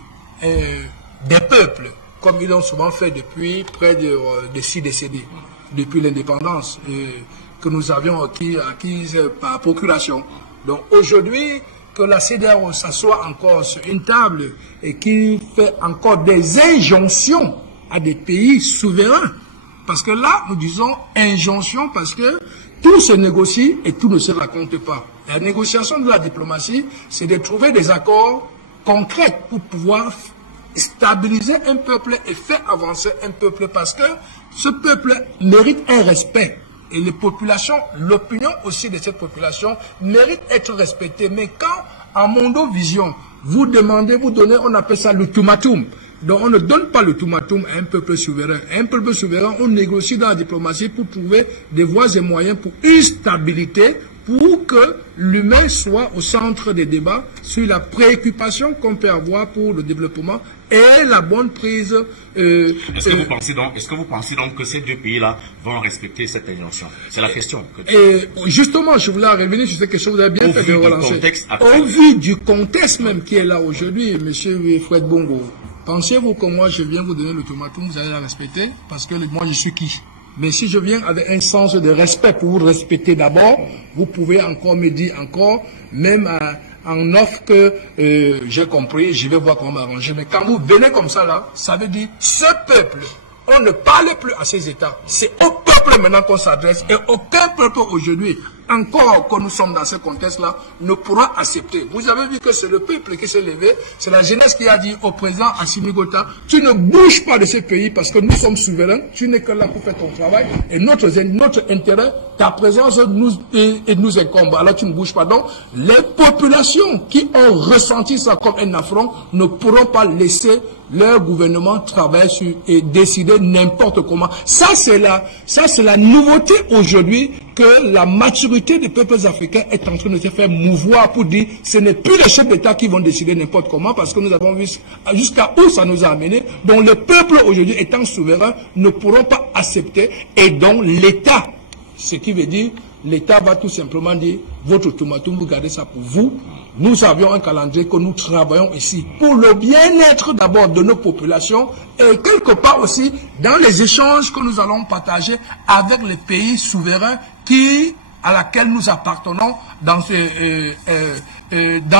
des peuples comme ils l'ont souvent fait depuis près de 6 décennies, depuis l'indépendance que nous avions acquise par procuration. Donc aujourd'hui, que la CEDEAO s'assoit encore sur une table et qui fait encore des injonctions à des pays souverains. Parce que là, nous disons injonction parce que tout se négocie et tout ne se raconte pas. La négociation de la diplomatie, c'est de trouver des accords concrets pour pouvoir stabiliser un peuple et faire avancer un peuple parce que ce peuple mérite un respect. Et les populations, l'opinion aussi de cette population mérite d'être respectée. Mais quand, en mondovision, vous demandez, vous donnez, on appelle ça l'ultimatum. Donc on ne donne pas l'ultimatum à un peuple souverain. Un peuple souverain, on négocie dans la diplomatie pour trouver des voies et moyens pour une stabilité, pour que l'humain soit au centre des débats sur la préoccupation qu'on peut avoir pour le développement et la bonne prise. Est-ce que vous pensez donc que ces deux pays-là vont respecter cette injonction? C'est la question. Justement, je voulais revenir sur cette question, vous avez bien fait de relancer. Au vu du contexte même qui est là aujourd'hui, M. Fred Bongo, pensez-vous que moi je viens vous donner l'ultimatum, vous allez la respecter? Parce que moi je suis qui? Mais si je viens avec un sens de respect pour vous respecter d'abord, vous pouvez encore me dire encore, même en offre que j'ai compris, je vais voir comment m'arranger. Mais quand vous venez comme ça là, ça veut dire ce peuple, on ne parle plus à ces États. C'est au peuple maintenant qu'on s'adresse et aucun peuple aujourd'hui, encore que nous sommes dans ce contexte-là, ne pourra accepter. Vous avez vu que c'est le peuple qui s'est levé, c'est la jeunesse qui a dit au président Assimi Goïta, tu ne bouges pas de ce pays parce que nous sommes souverains, tu n'es que là pour faire ton travail et notre intérêt, ta présence nous incombe. Alors tu ne bouges pas. Donc les populations qui ont ressenti ça comme un affront ne pourront pas laisser leur gouvernement travailler sur et décider n'importe comment. Ça c'est la nouveauté aujourd'hui que la maturité des peuples africains est en train de se faire mouvoir pour dire ce n'est plus les chefs d'État qui vont décider n'importe comment parce que nous avons vu jusqu'à où ça nous a amené. Donc le peuple aujourd'hui étant souverain ne pourront pas accepter et donc l'État, ce qui veut dire l'État va tout simplement dire votre ultimatum, vous gardez ça pour vous. Nous avions un calendrier que nous travaillons ici pour le bien-être d'abord de nos populations et quelque part aussi dans les échanges que nous allons partager avec les pays souverains à laquelle nous appartenons dans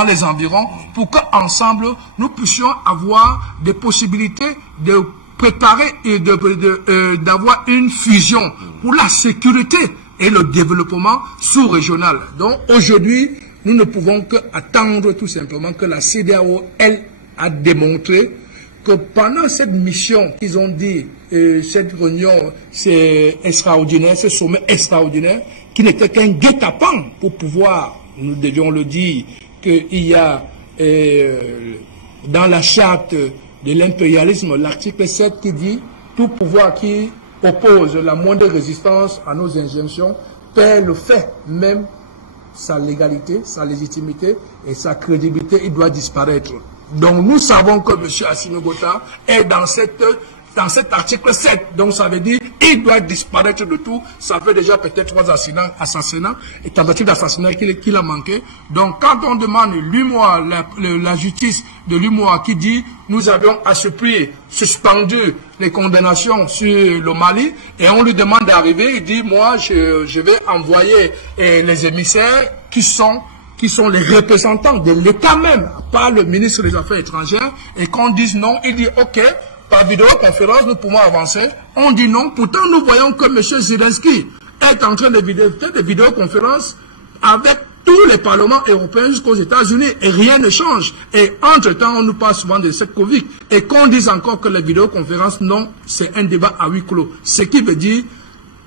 les environs pour qu'ensemble nous puissions avoir des possibilités de préparer et d'avoir une fusion pour la sécurité et le développement sous-régional. Donc aujourd'hui, nous ne pouvons qu'attendre tout simplement que la CEDEAO, elle, a démontré que pendant cette mission qu'ils ont dit, cette réunion, c'est extraordinaire, ce sommet extraordinaire, qui n'était qu'un guet-apens pour pouvoir, nous devions le dire, qu'il y a dans la charte de l'impérialisme, l'article 7 qui dit tout pouvoir qui oppose la moindre résistance à nos injonctions perd le fait même sa légalité, sa légitimité et sa crédibilité, il doit disparaître. Donc nous savons que M. Assimi Goïta est dans cet article 7. Donc ça veut dire il doit disparaître de tout. Ça fait déjà peut-être 3 assassinats et tentatives d'assassinat qu'il a manqué. Donc quand on demande l'UMOA, la justice de l'UMOA qui dit nous avions assoupli, suspendu les condamnations sur le Mali et on lui demande d'arriver, il dit moi je vais envoyer les émissaires qui sont les représentants de l'État même, pas le ministre des Affaires étrangères, et qu'on dise non, il dit ok, par vidéoconférence nous pouvons avancer. On dit non, pourtant nous voyons que M. Zelensky est en train de faire des vidéoconférences avec tous les parlements européens jusqu'aux États-Unis et rien ne change. Et entre-temps, on nous parle souvent de cette Covid et qu'on dise encore que les vidéoconférences, non, c'est un débat à huis clos. Ce qui veut dire,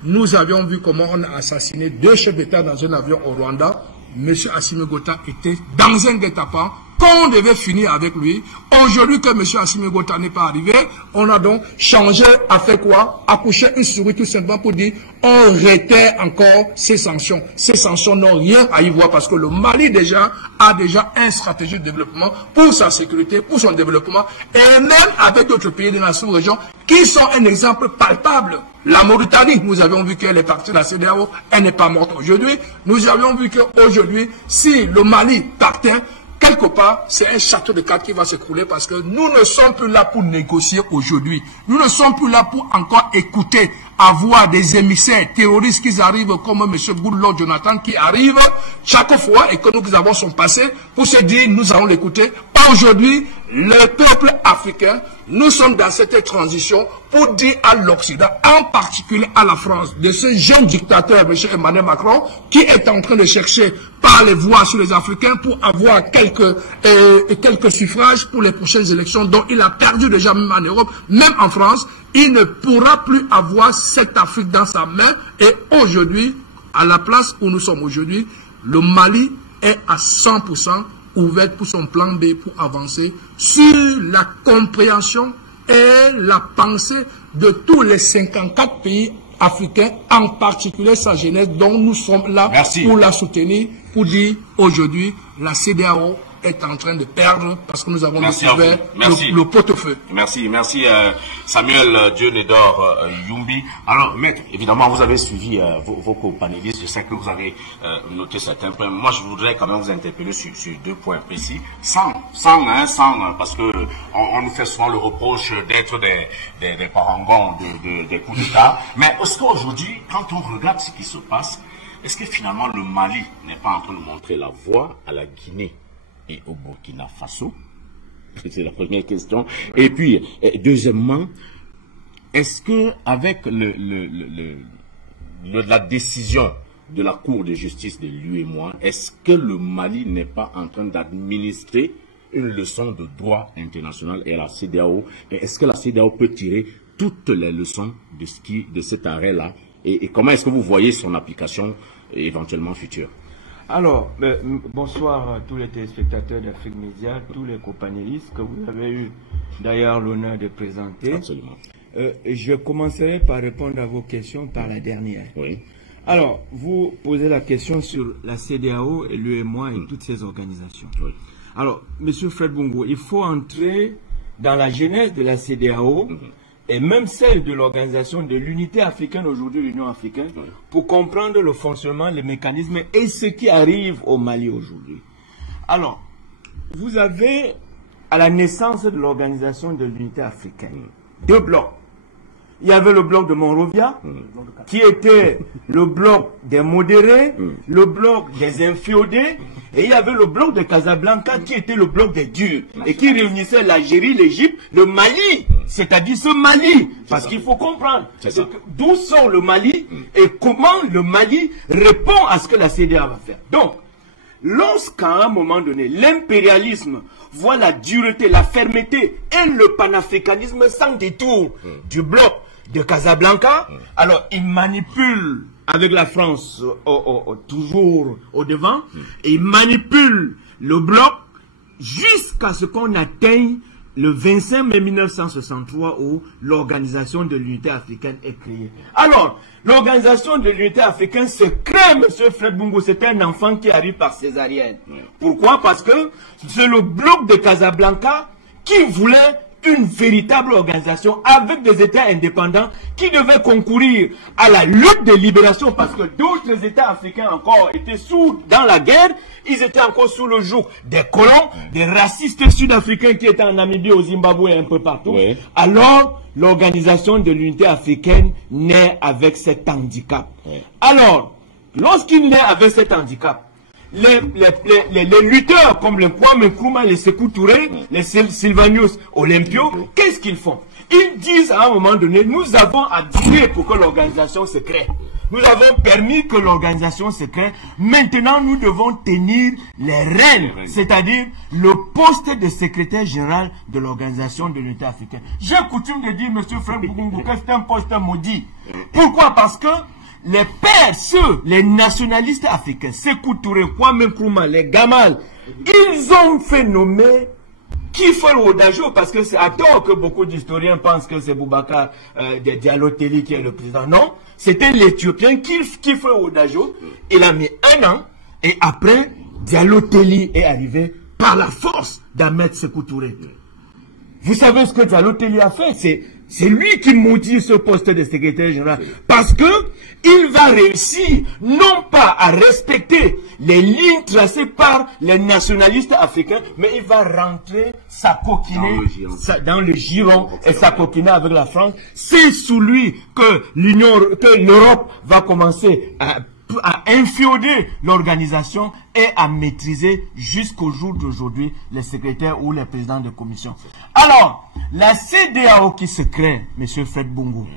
nous avions vu comment on a assassiné 2 chefs d'État dans un avion au Rwanda. M. Assimi Goïta était dans un guet-apens, qu'on devait finir avec lui. Aujourd'hui que M. Assimi Goïta n'est pas arrivé, on a donc changé, a fait quoi? Accouché une souris tout simplement pour dire on réitère encore ces sanctions. Ces sanctions n'ont rien à y voir parce que le Mali a déjà une stratégie de développement pour sa sécurité, pour son développement et même avec d'autres pays de la sous-région qui sont un exemple palpable. La Mauritanie, nous avions vu qu'elle est partie de la CEDEAO, elle n'est pas morte aujourd'hui. Nous avions vu qu'aujourd'hui, si le Mali partait, quel quelque part, c'est un château de cartes qui va s'écrouler parce que nous ne sommes plus là pour négocier aujourd'hui. Nous ne sommes plus là pour encore écouter, avoir des émissaires terroristes qui arrivent comme M. Goodluck Jonathan qui arrive chaque fois et que nous avons son passé pour se dire nous allons l'écouter. Pas aujourd'hui, le peuple africain, nous sommes dans cette transition pour dire à l'Occident, en particulier à la France, de ce jeune dictateur, M. Emmanuel Macron, qui est en train de chercher par les voies sur les Africains pour avoir quelques suffrages pour les prochaines élections dont il a perdu déjà même en Europe, même en France. Il ne pourra plus avoir cette Afrique dans sa main. Et aujourd'hui, à la place où nous sommes aujourd'hui, le Mali est à 100% ouvert pour son plan B pour avancer sur la compréhension et la pensée de tous les 54 pays africains, en particulier sa jeunesse dont nous sommes là pour la soutenir, pour dire aujourd'hui la CEDEAO est en train de perdre parce que nous avons découvert le pot-au-feu. Merci Samuel Dieunedor Yumbi. Alors maître, évidemment vous avez suivi vos co-panélistes, je sais que vous avez noté certains points. Moi je voudrais quand même vous interpeller sur 2 points précis, sans parce que on nous fait souvent le reproche d'être des parangons des coups d'État. Mais est-ce qu'aujourd'hui, quand on regarde ce qui se passe, est-ce que finalement le Mali n'est pas en train de montrer la voie à la Guinée et au Burkina Faso? C'est la première question. Et puis, deuxièmement, est-ce que avec la décision de la Cour de justice de l'UEMOA, est-ce que le Mali n'est pas en train d'administrer une leçon de droit international et à la CEDEAO? Et est-ce que la CEDEAO peut tirer toutes les leçons de cet arrêt-là? Et comment est-ce que vous voyez son application éventuellement future? Alors, bonsoir à tous les téléspectateurs d'Afrique Média, tous les copanélistes que vous avez eu d'ailleurs l'honneur de présenter. Absolument. Je commencerai par répondre à vos questions par la dernière. Oui. Alors, vous posez la question sur la CEDEAO et l'UEMOA et toutes ces organisations. Oui. Alors, Monsieur Fred Bungo, il faut entrer dans la genèse de la CEDEAO et même celle de l'Organisation de l'Unité africaine, aujourd'hui l'Union africaine, pour comprendre le fonctionnement, les mécanismes et ce qui arrive au Mali aujourd'hui. Alors, vous avez, à la naissance de l'Organisation de l'Unité africaine, 2 blocs. Il y avait le bloc de Monrovia, qui était le bloc des modérés, le bloc des inféodés, et il y avait le bloc de Casablanca, qui était le bloc des durs, et qui réunissait l'Algérie, l'Égypte, le Mali, c'est-à-dire ce Mali, parce qu'il faut comprendre d'où sort le Mali, et comment le Mali répond à ce que la CEDEAO va faire. Donc, lorsqu'à un moment donné, l'impérialisme voit la dureté, la fermeté et le panafricanisme sans détour du bloc de Casablanca, alors il manipule avec la France toujours au devant, et il manipule le bloc jusqu'à ce qu'on atteigne le 25 mai 1963 où l'Organisation de l'Unité africaine est créée. Alors, l'Organisation de l'Unité africaine se crée, monsieur Fred Bungo, c'est un enfant qui arrive par césarienne. Pourquoi? Parce que c'est le bloc de Casablanca qui voulait une véritable organisation avec des États indépendants qui devaient concourir à la lutte de libération parce que d'autres États africains encore étaient dans la guerre, ils étaient encore sous le joug des colons, des racistes sud-africains qui étaient en Namibie, au Zimbabwe et un peu partout. Oui. Alors, l'Organisation de l'Unité africaine naît avec cet handicap. Oui. Alors, lorsqu'il naît avec cet handicap, les lutteurs comme le Kwame Nkrumah, les Sékou Touré, les Sylvanus Olympio, qu'est-ce qu'ils font? Ils disent à un moment donné, nous avons abdiqué pour que l'organisation se crée. Nous avons permis que l'organisation se crée. Maintenant, nous devons tenir les rênes, c'est-à-dire le poste de secrétaire général de l'Organisation de l'Unité africaine. J'ai coutume de dire, M. Franck Bungu, que c'est un poste maudit. Pourquoi? Parce que les pères, les nationalistes africains, Sékou Touré, Kwame Nkrumah, les Gamal, ils ont fait nommer Kifo Odajo, parce que c'est à tort que beaucoup d'historiens pensent que c'est Boubacar Diallo Telli qui est le président. Non, c'était l'Éthiopien Kifo Odajo. Il a mis 1 an, et après, Diallo Telli est arrivé par la force d'Ahmed Sékou Touré. Vous savez ce que Diallo Telli a fait? C'est lui qui maudit ce poste de secrétaire général. Parce que il va réussir non pas à respecter les lignes tracées par les nationalistes africains, mais il va rentrer s'acoquiner dans le giron et s'acoquiner avec la France. C'est sous lui que l'Europe va commencer à inféoder l'organisation et à maîtriser jusqu'au jour d'aujourd'hui les secrétaires ou les présidents de commission. Alors, la CEDEAO qui se crée, M. Fred Bungu,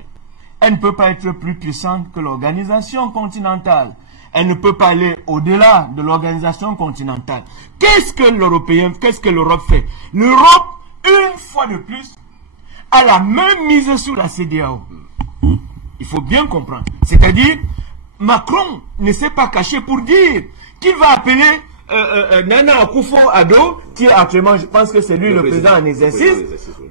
elle ne peut pas être plus puissante que l'organisation continentale. Elle ne peut pas aller au-delà de l'organisation continentale. Qu'est-ce que l'Europe fait? L'Europe, une fois de plus, a la même mise sur la CEDEAO. Il faut bien comprendre. C'est-à-dire, Macron ne s'est pas caché pour dire qu'il va appeler Nana Akufo-Addo, qui est actuellement, je pense que c'est lui le président en exercice,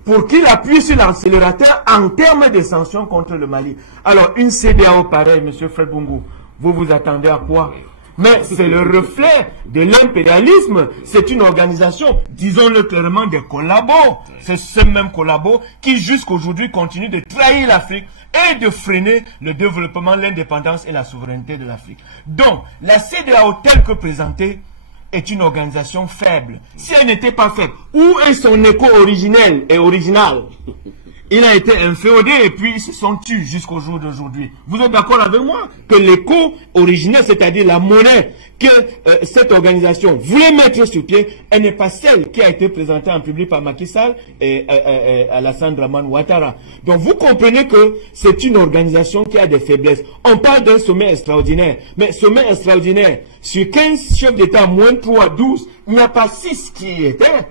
pour qu'il appuie sur l'accélérateur en termes de sanctions contre le Mali. Alors, une CEDEAO pareille, M. Fred Bungu, vous vous attendez à quoi? Mais c'est le reflet de l'impérialisme. C'est une organisation, disons-le clairement, des collabos. C'est ce même collabos qui jusqu'aujourd'hui continue de trahir l'Afrique et de freiner le développement, l'indépendance et la souveraineté de l'Afrique. Donc, la CEDEAO telle que présentée est une organisation faible. Si elle n'était pas faible, où est son écho originel et original? Il a été inféodé et puis ils se sont tués jusqu'au jour d'aujourd'hui. Vous êtes d'accord avec moi que l'écho originel, c'est-à-dire la monnaie que cette organisation voulait mettre sur pied, elle n'est pas celle qui a été présentée en public par Macky Sall et Alassane Dramane Ouattara. Donc vous comprenez que c'est une organisation qui a des faiblesses. On parle d'un sommet extraordinaire, mais sommet extraordinaire, sur 15 chefs d'État, moins 3, 12, il n'y a pas 6 qui y étaient.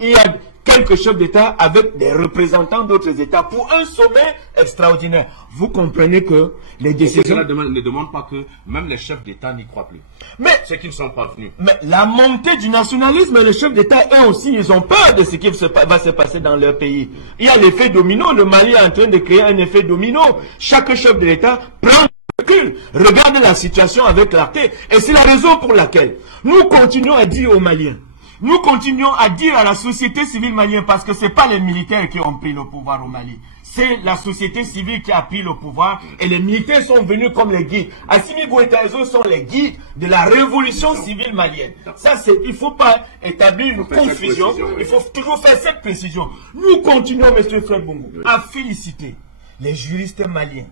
Il y a quelques chefs d'État avec des représentants d'autres États pour un sommet extraordinaire. Vous comprenez que les décisions... Cela ne demande pas que même les chefs d'État n'y croient plus. Mais c'est qu'ils ne sont pas venus. Mais la montée du nationalisme, les chefs d'État, eux aussi, ils ont peur de ce qui va se passer dans leur pays. Il y a l'effet domino. Le Mali est en train de créer un effet domino. Chaque chef de l'État prend recul, regarde la situation avec clarté. Et c'est la raison pour laquelle nous continuons à dire aux Maliens, nous continuons à dire à la société civile malienne, parce que ce n'est pas les militaires qui ont pris le pouvoir au Mali. C'est la société civile qui a pris le pouvoir et les militaires sont venus comme les guides. Assimi Goïta et eux sont les guides de la révolution civile malienne. Ça, il ne faut pas établir une confusion, il faut toujours faire cette précision. Nous continuons, M. Fred Bungu, à féliciter les juristes maliens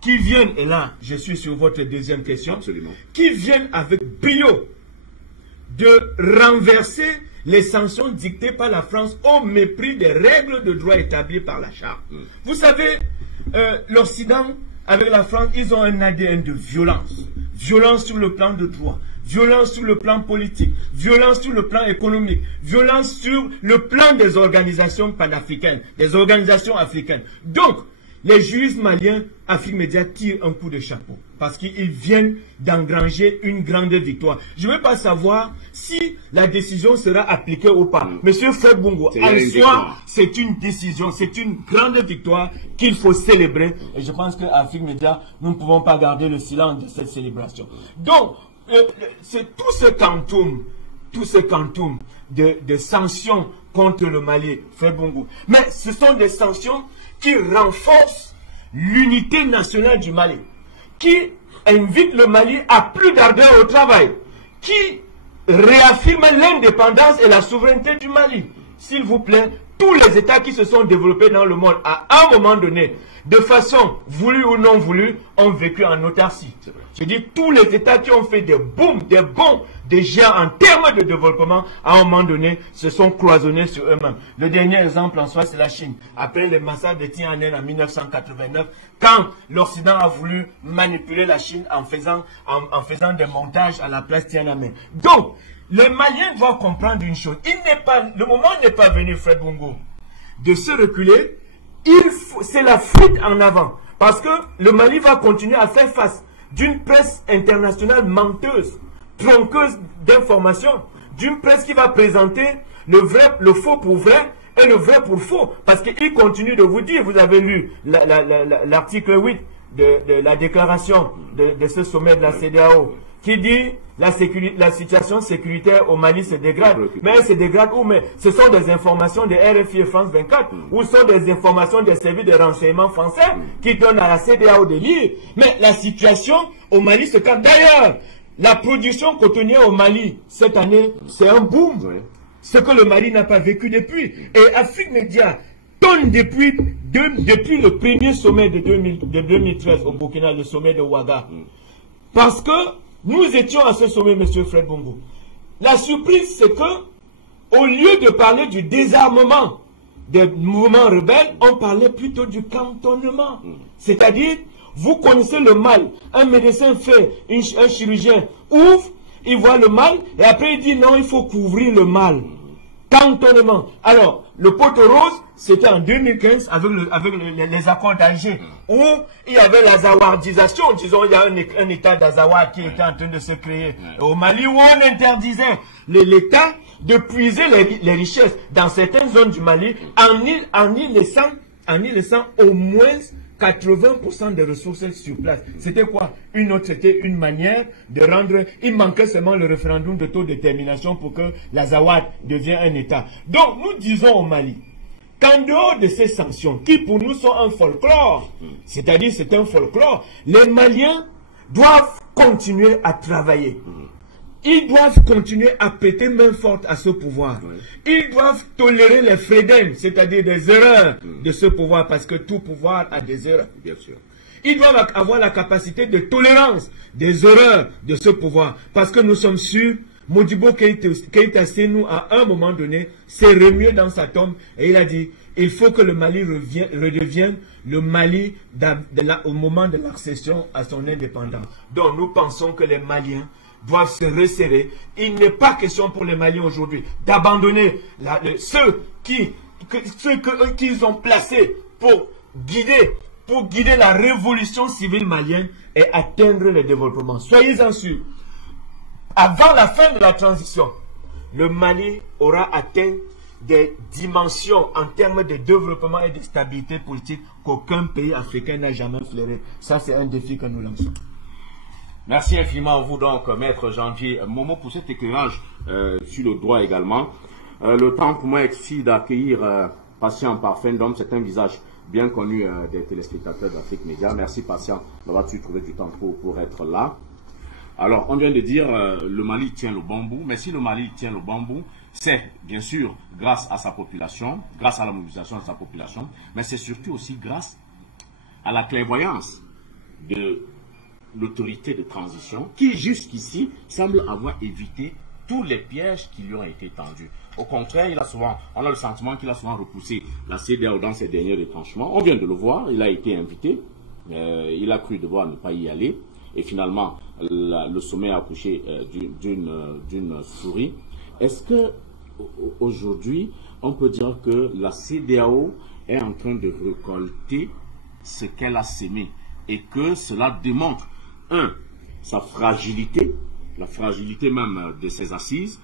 qui viennent, et là, je suis sur votre deuxième question, qui viennent avec brio de renverser les sanctions dictées par la France au mépris des règles de droit établies par la Charte. Vous savez, l'Occident, avec la France, ils ont un ADN de violence. Violence sur le plan de droit, violence sur le plan politique, violence sur le plan économique, violence sur le plan des organisations panafricaines, des organisations africaines. Donc, les juristes maliens, Afrique Média, tirent un coup de chapeau parce qu'ils viennent d'engranger une grande victoire. Je ne veux pas savoir si la décision sera appliquée ou pas. Monsieur Fred Bungu, en soi, c'est une décision, c'est une grande victoire qu'il faut célébrer. Et je pense qu'à Afrique Média, nous ne pouvons pas garder le silence de cette célébration. Donc, c'est tout ce quantum de sanctions contre le Mali, Fred Bungu. Mais ce sont des sanctions qui renforce l'unité nationale du Mali, qui invite le Mali à plus d'ardeur au travail, qui réaffirme l'indépendance et la souveraineté du Mali. S'il vous plaît, tous les États qui se sont développés dans le monde, à un moment donné, de façon voulue ou non voulue, ont vécu en autarcie. Je dis tous les États qui ont fait des booms, des bons, des géants en termes de développement, à un moment donné, se sont cloisonnés sur eux-mêmes. Le dernier exemple en soi, c'est la Chine. Après le massacre de Tiananmen en 1989, quand l'Occident a voulu manipuler la Chine en faisant des montages à la place Tiananmen. Donc, les Maliens doivent comprendre une chose. Le moment n'est pas venu, Fred Bungu, de se reculer. C'est la fuite en avant. Parce que le Mali va continuer à faire face d'une presse internationale menteuse, tronqueuse d'informations, d'une presse qui va présenter le faux pour vrai et le vrai pour faux. Parce qu'il continue de vous dire, vous avez lu l'article 8 de la déclaration de ce sommet de la CEDEAO, qui dit la situation sécuritaire au Mali se dégrade. Mais elle se dégrade où? Mais ce sont des informations de RFI et France 24, ou ce sont des informations des services de renseignement français qui donnent à la CEDEAO de lire. Mais la situation au Mali se calme. D'ailleurs, la production cotonnière au Mali, cette année, c'est un boom. Ce que le Mali n'a pas vécu depuis. Et Afrique Média tonne depuis le premier sommet de 2013 au Burkina, le sommet de Ouaga. Parce que nous étions à ce sommet, M. Fred Bongo. La surprise, c'est que, au lieu de parler du désarmement des mouvements rebelles, on parlait plutôt du cantonnement. C'est-à-dire, vous connaissez le mal. Un médecin fait, un chirurgien ouvre, il voit le mal, et après il dit non, il faut couvrir le mal. Cantonnement. Alors, le poteau rose, c'était en 2015 avec les accords d'Alger, où il y avait la zawardisation, disons, il y a un état d'Azawad qui était en train de se créer au Mali, où on interdisait l'État de puiser les richesses dans certaines zones du Mali en y laissant au moins 80% des ressources sur place. C'était quoi? C'était une manière de rendre... Il manquait seulement le référendum de taux de détermination pour que l'Azawad devienne un État. Donc, nous disons au Mali qu'en dehors de ces sanctions, qui pour nous sont un folklore, c'est-à-dire c'est un folklore, les Maliens doivent continuer à travailler. Ils doivent continuer à prêter main forte à ce pouvoir. Ils doivent tolérer les freedom, c'est-à-dire des erreurs de ce pouvoir, parce que tout pouvoir a des erreurs, bien sûr. Ils doivent avoir la capacité de tolérance des erreurs de ce pouvoir, parce que nous sommes sûrs, Modibo Keïta Sénou, à un moment donné, s'est remué dans sa tombe, et il a dit, il faut que le Mali redevienne le Mali au moment de l'accession à son indépendance. Donc nous pensons que les Maliens doivent se resserrer. Il n'est pas question pour les Maliens aujourd'hui d'abandonner ceux qu'ils ont placés pour guider la révolution civile malienne et atteindre le développement. Soyez-en sûrs. Avant la fin de la transition, le Mali aura atteint des dimensions en termes de développement et de stabilité politique qu'aucun pays africain n'a jamais flairé. Ça, c'est un défi que nous lançons. Merci infiniment à vous donc, Maître Janvier Momo, pour cet éclairage sur le droit également. Le temps pour moi ici d'accueillir Patient Parfendum, c'est un visage bien connu des téléspectateurs d'Afrique Média. Merci Patient d'avoir su trouver du temps pour être là. Alors, on vient de dire le Mali tient le bon bout, mais si le Mali tient le bon bout, c'est bien sûr grâce à sa population, grâce à la mobilisation de sa population, mais c'est surtout aussi grâce à la clairvoyance de l'autorité de transition qui jusqu'ici semble avoir évité tous les pièges qui lui ont été tendus. Au contraire, on a le sentiment qu'il a souvent repoussé la CEDEAO dans ses derniers retranchements. On vient de le voir, il a été invité, il a cru devoir ne pas y aller, et finalement le sommet a accouché d'une souris. Est-ce que aujourd'hui on peut dire que la CEDEAO est en train de récolter ce qu'elle a sémé et que cela démontre sa fragilité, la fragilité même de ses assises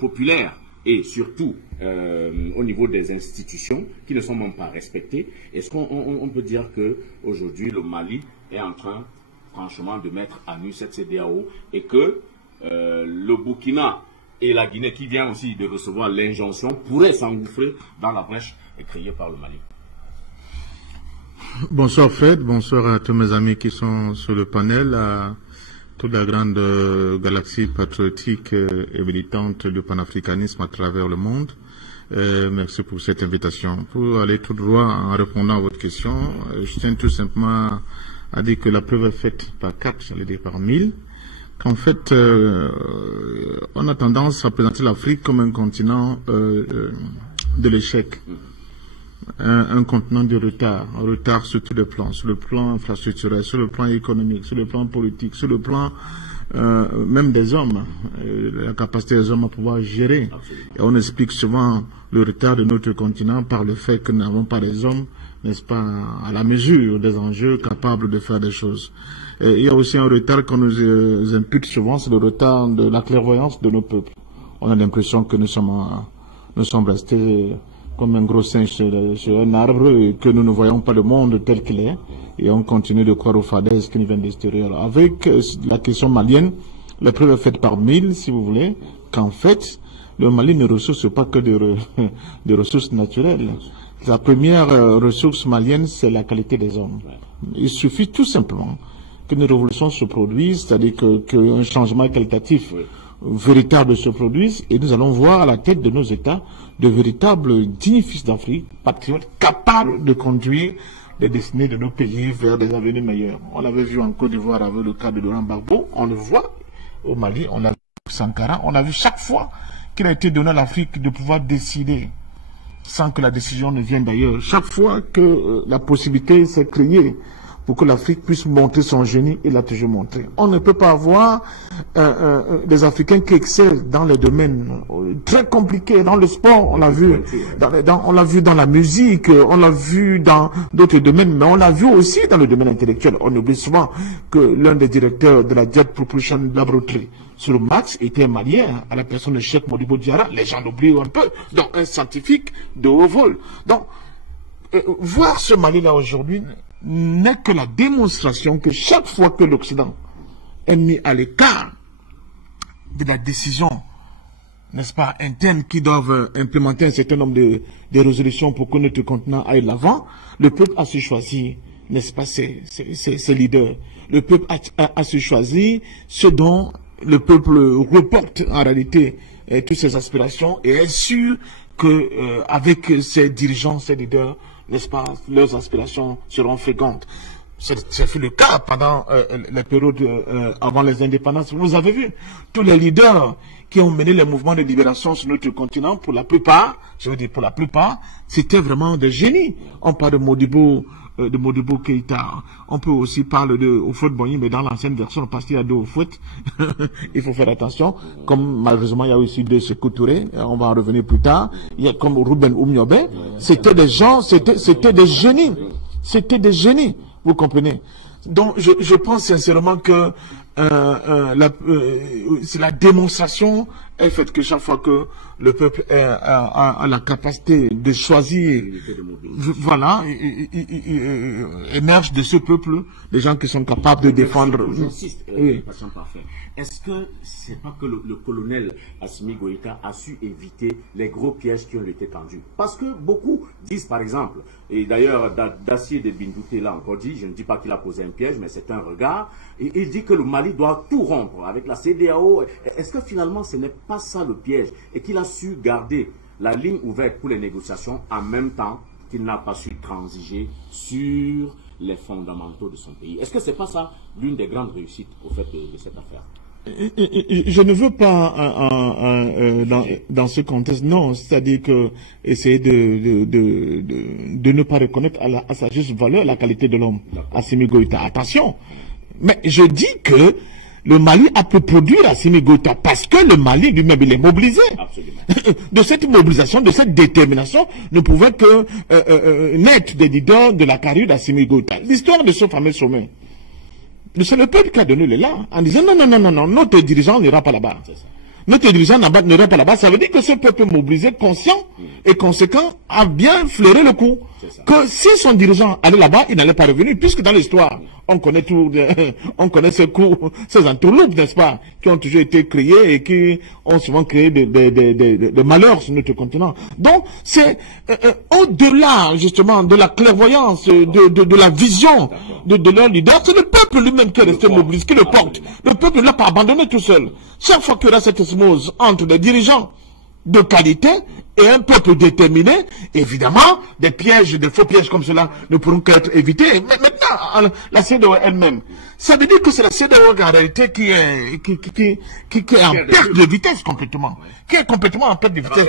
populaires et surtout au niveau des institutions qui ne sont même pas respectées? Est-ce qu'on peut dire que aujourd'hui le Mali est en train franchement de mettre à nu cette CEDEAO et que le Burkina et la Guinée qui vient aussi de recevoir l'injonction pourraient s'engouffrer dans la brèche créée par le Mali? Bonsoir Fred, bonsoir à tous mes amis qui sont sur le panel, à toute la grande galaxie patriotique et militante du panafricanisme à travers le monde. Merci pour cette invitation. Pour aller tout droit en répondant à votre question, je tiens tout simplement à dire que la preuve est faite par 4, j'allais dire par 1000, qu'en fait, on a tendance à présenter l'Afrique comme un continent de l'échec. Un continent de retard sur tous les plans, sur le plan infrastructurel, sur le plan économique, sur le plan politique, sur le plan même des hommes, la capacité des hommes à pouvoir gérer. Et on explique souvent le retard de notre continent par le fait que nous n'avons pas des hommes, n'est-ce pas, à la mesure des enjeux capables de faire des choses. Et il y a aussi un retard qu'on nous impute souvent, c'est le retard de la clairvoyance de nos peuples. On a l'impression que nous sommes restés comme un gros singe sur un arbre, et que nous ne voyons pas le monde tel qu'il est, et on continue de croire aux fadaises qui nous viennent d'extérieur. Avec la question malienne, la preuve est faite par 1000, si vous voulez, qu'en fait, le Mali ne ressource pas que des ressources naturelles. La première ressource malienne, c'est la qualité des hommes. Il suffit tout simplement qu'une révolution se produise, c'est-à-dire qu'un changement qualitatif véritable se produise, et nous allons voir à la tête de nos États de véritables dignes fils d'Afrique, patriotes, capables de conduire les destinées de nos pays vers des avenirs meilleurs. On l'avait vu en Côte d'Ivoire avec le cas de Laurent Gbagbo, on le voit au Mali, on l'a vu Sankara, on a vu chaque fois qu'il a été donné à l'Afrique de pouvoir décider sans que la décision ne vienne d'ailleurs. Chaque fois que la possibilité s'est créée pour que l'Afrique puisse montrer son génie, il l'a toujours montré. On ne peut pas avoir des Africains qui excellent dans les domaines très compliqués, dans le sport, on l'a vu, on l'a vu dans la musique, on l'a vu dans d'autres domaines, mais on l'a vu aussi dans le domaine intellectuel. On oublie souvent que l'un des directeurs de la Jet Propulsion Laboratory sur le match était un Malien, à la personne de Cheikh Modibo Diarra. Les gens l'oublient un peu. Donc un scientifique de haut vol. Donc voir ce Mali-là aujourd'hui n'est que la démonstration que chaque fois que l'Occident est mis à l'écart de la décision, n'est-ce pas, interne, qui doivent implémenter un certain nombre de résolutions pour que notre continent aille de l'avant, le peuple a su choisir, n'est-ce pas, ses leaders. Le peuple a su choisir ce dont le peuple reporte en réalité toutes ses aspirations, et est sûr que avec ses dirigeants, ses leaders, n'est-ce pas, leurs aspirations seront fécondes. C'est fait le cas pendant la période avant les indépendances. Vous avez vu, tous les leaders qui ont mené les mouvements de libération sur notre continent, pour la plupart, je veux dire pour la plupart, c'était vraiment des génies. On parle de Modibo Keïta. On peut aussi parler de Houphouët-Boigny, mais dans l'ancienne version, parce qu'il y a deux Houphouët, il faut faire attention. Comme malheureusement, il y a aussi deux Sékou Touré, on va en revenir plus tard. Il y a comme Ruben Oumniobé. C'était des gens, c'était des génies. C'était des génies, vous comprenez. Donc, je pense sincèrement que c'est la démonstration est faite que chaque fois que le peuple a la capacité de choisir, voilà, émerge de ce peuple des gens qui sont capables de défendre. J'insiste, parfait. Est-ce que c'est pas que le colonel Assimi Goïta a su éviter les gros pièges qui ont été tendus? Parce que beaucoup disent, par exemple, et d'ailleurs Dacier de Bindouté l'a encore dit, je ne dis pas qu'il a posé un piège, mais c'est un regard, et il dit que le Mali doit tout rompre avec la CEDEAO. Est-ce que finalement ce n'est pas ça le piège, et qu'il a su garder la ligne ouverte pour les négociations en même temps qu'il n'a pas su transiger sur les fondamentaux de son pays? Est-ce que c'est pas ça l'une des grandes réussites au fait de cette affaire? Je ne veux pas dans ce contexte, non, c'est-à-dire que essayer de ne pas reconnaître à sa juste valeur la qualité de l'homme, Assimi Goïta. Attention, mais je dis que le Mali a pu produire Assimi Goïta parce que le Mali lui-même il est mobilisé. Absolument. De cette mobilisation, de cette détermination, ne pouvait que naître des leaders de la carrière d'Assimi Goïta. L'histoire de ce fameux sommet, c'est le peuple qui a donné l'élan en disant non, notre dirigeant n'ira pas là-bas. Notre dirigeant n'ira pas là-bas. Ça veut dire que ce peuple mobilisé, conscient et conséquent, a bien flairé le coup. Que si son dirigeant allait là-bas, il n'allait pas revenir, puisque dans l'histoire, on connaît tout, on connaît ces coups, ces entourloupes, n'est-ce pas, qui ont toujours été créés et qui ont souvent créé des malheurs sur notre continent. Donc, c'est au-delà, justement, de la clairvoyance, de la vision de leur leader, c'est le peuple lui-même qui est resté mobilisé, qui le porte. Le peuple ne l'a pas abandonné tout seul. Chaque fois qu'il y aura cette osmose entre des dirigeants de qualité et un peuple déterminé, évidemment, des pièges, des faux pièges comme cela ne pourront qu'être évités. Mais maintenant, la CEDEAO elle-même, ça veut dire que c'est la CEDEAO en réalité qui est en perte de vitesse complètement. Qui est complètement en perte de vitesse.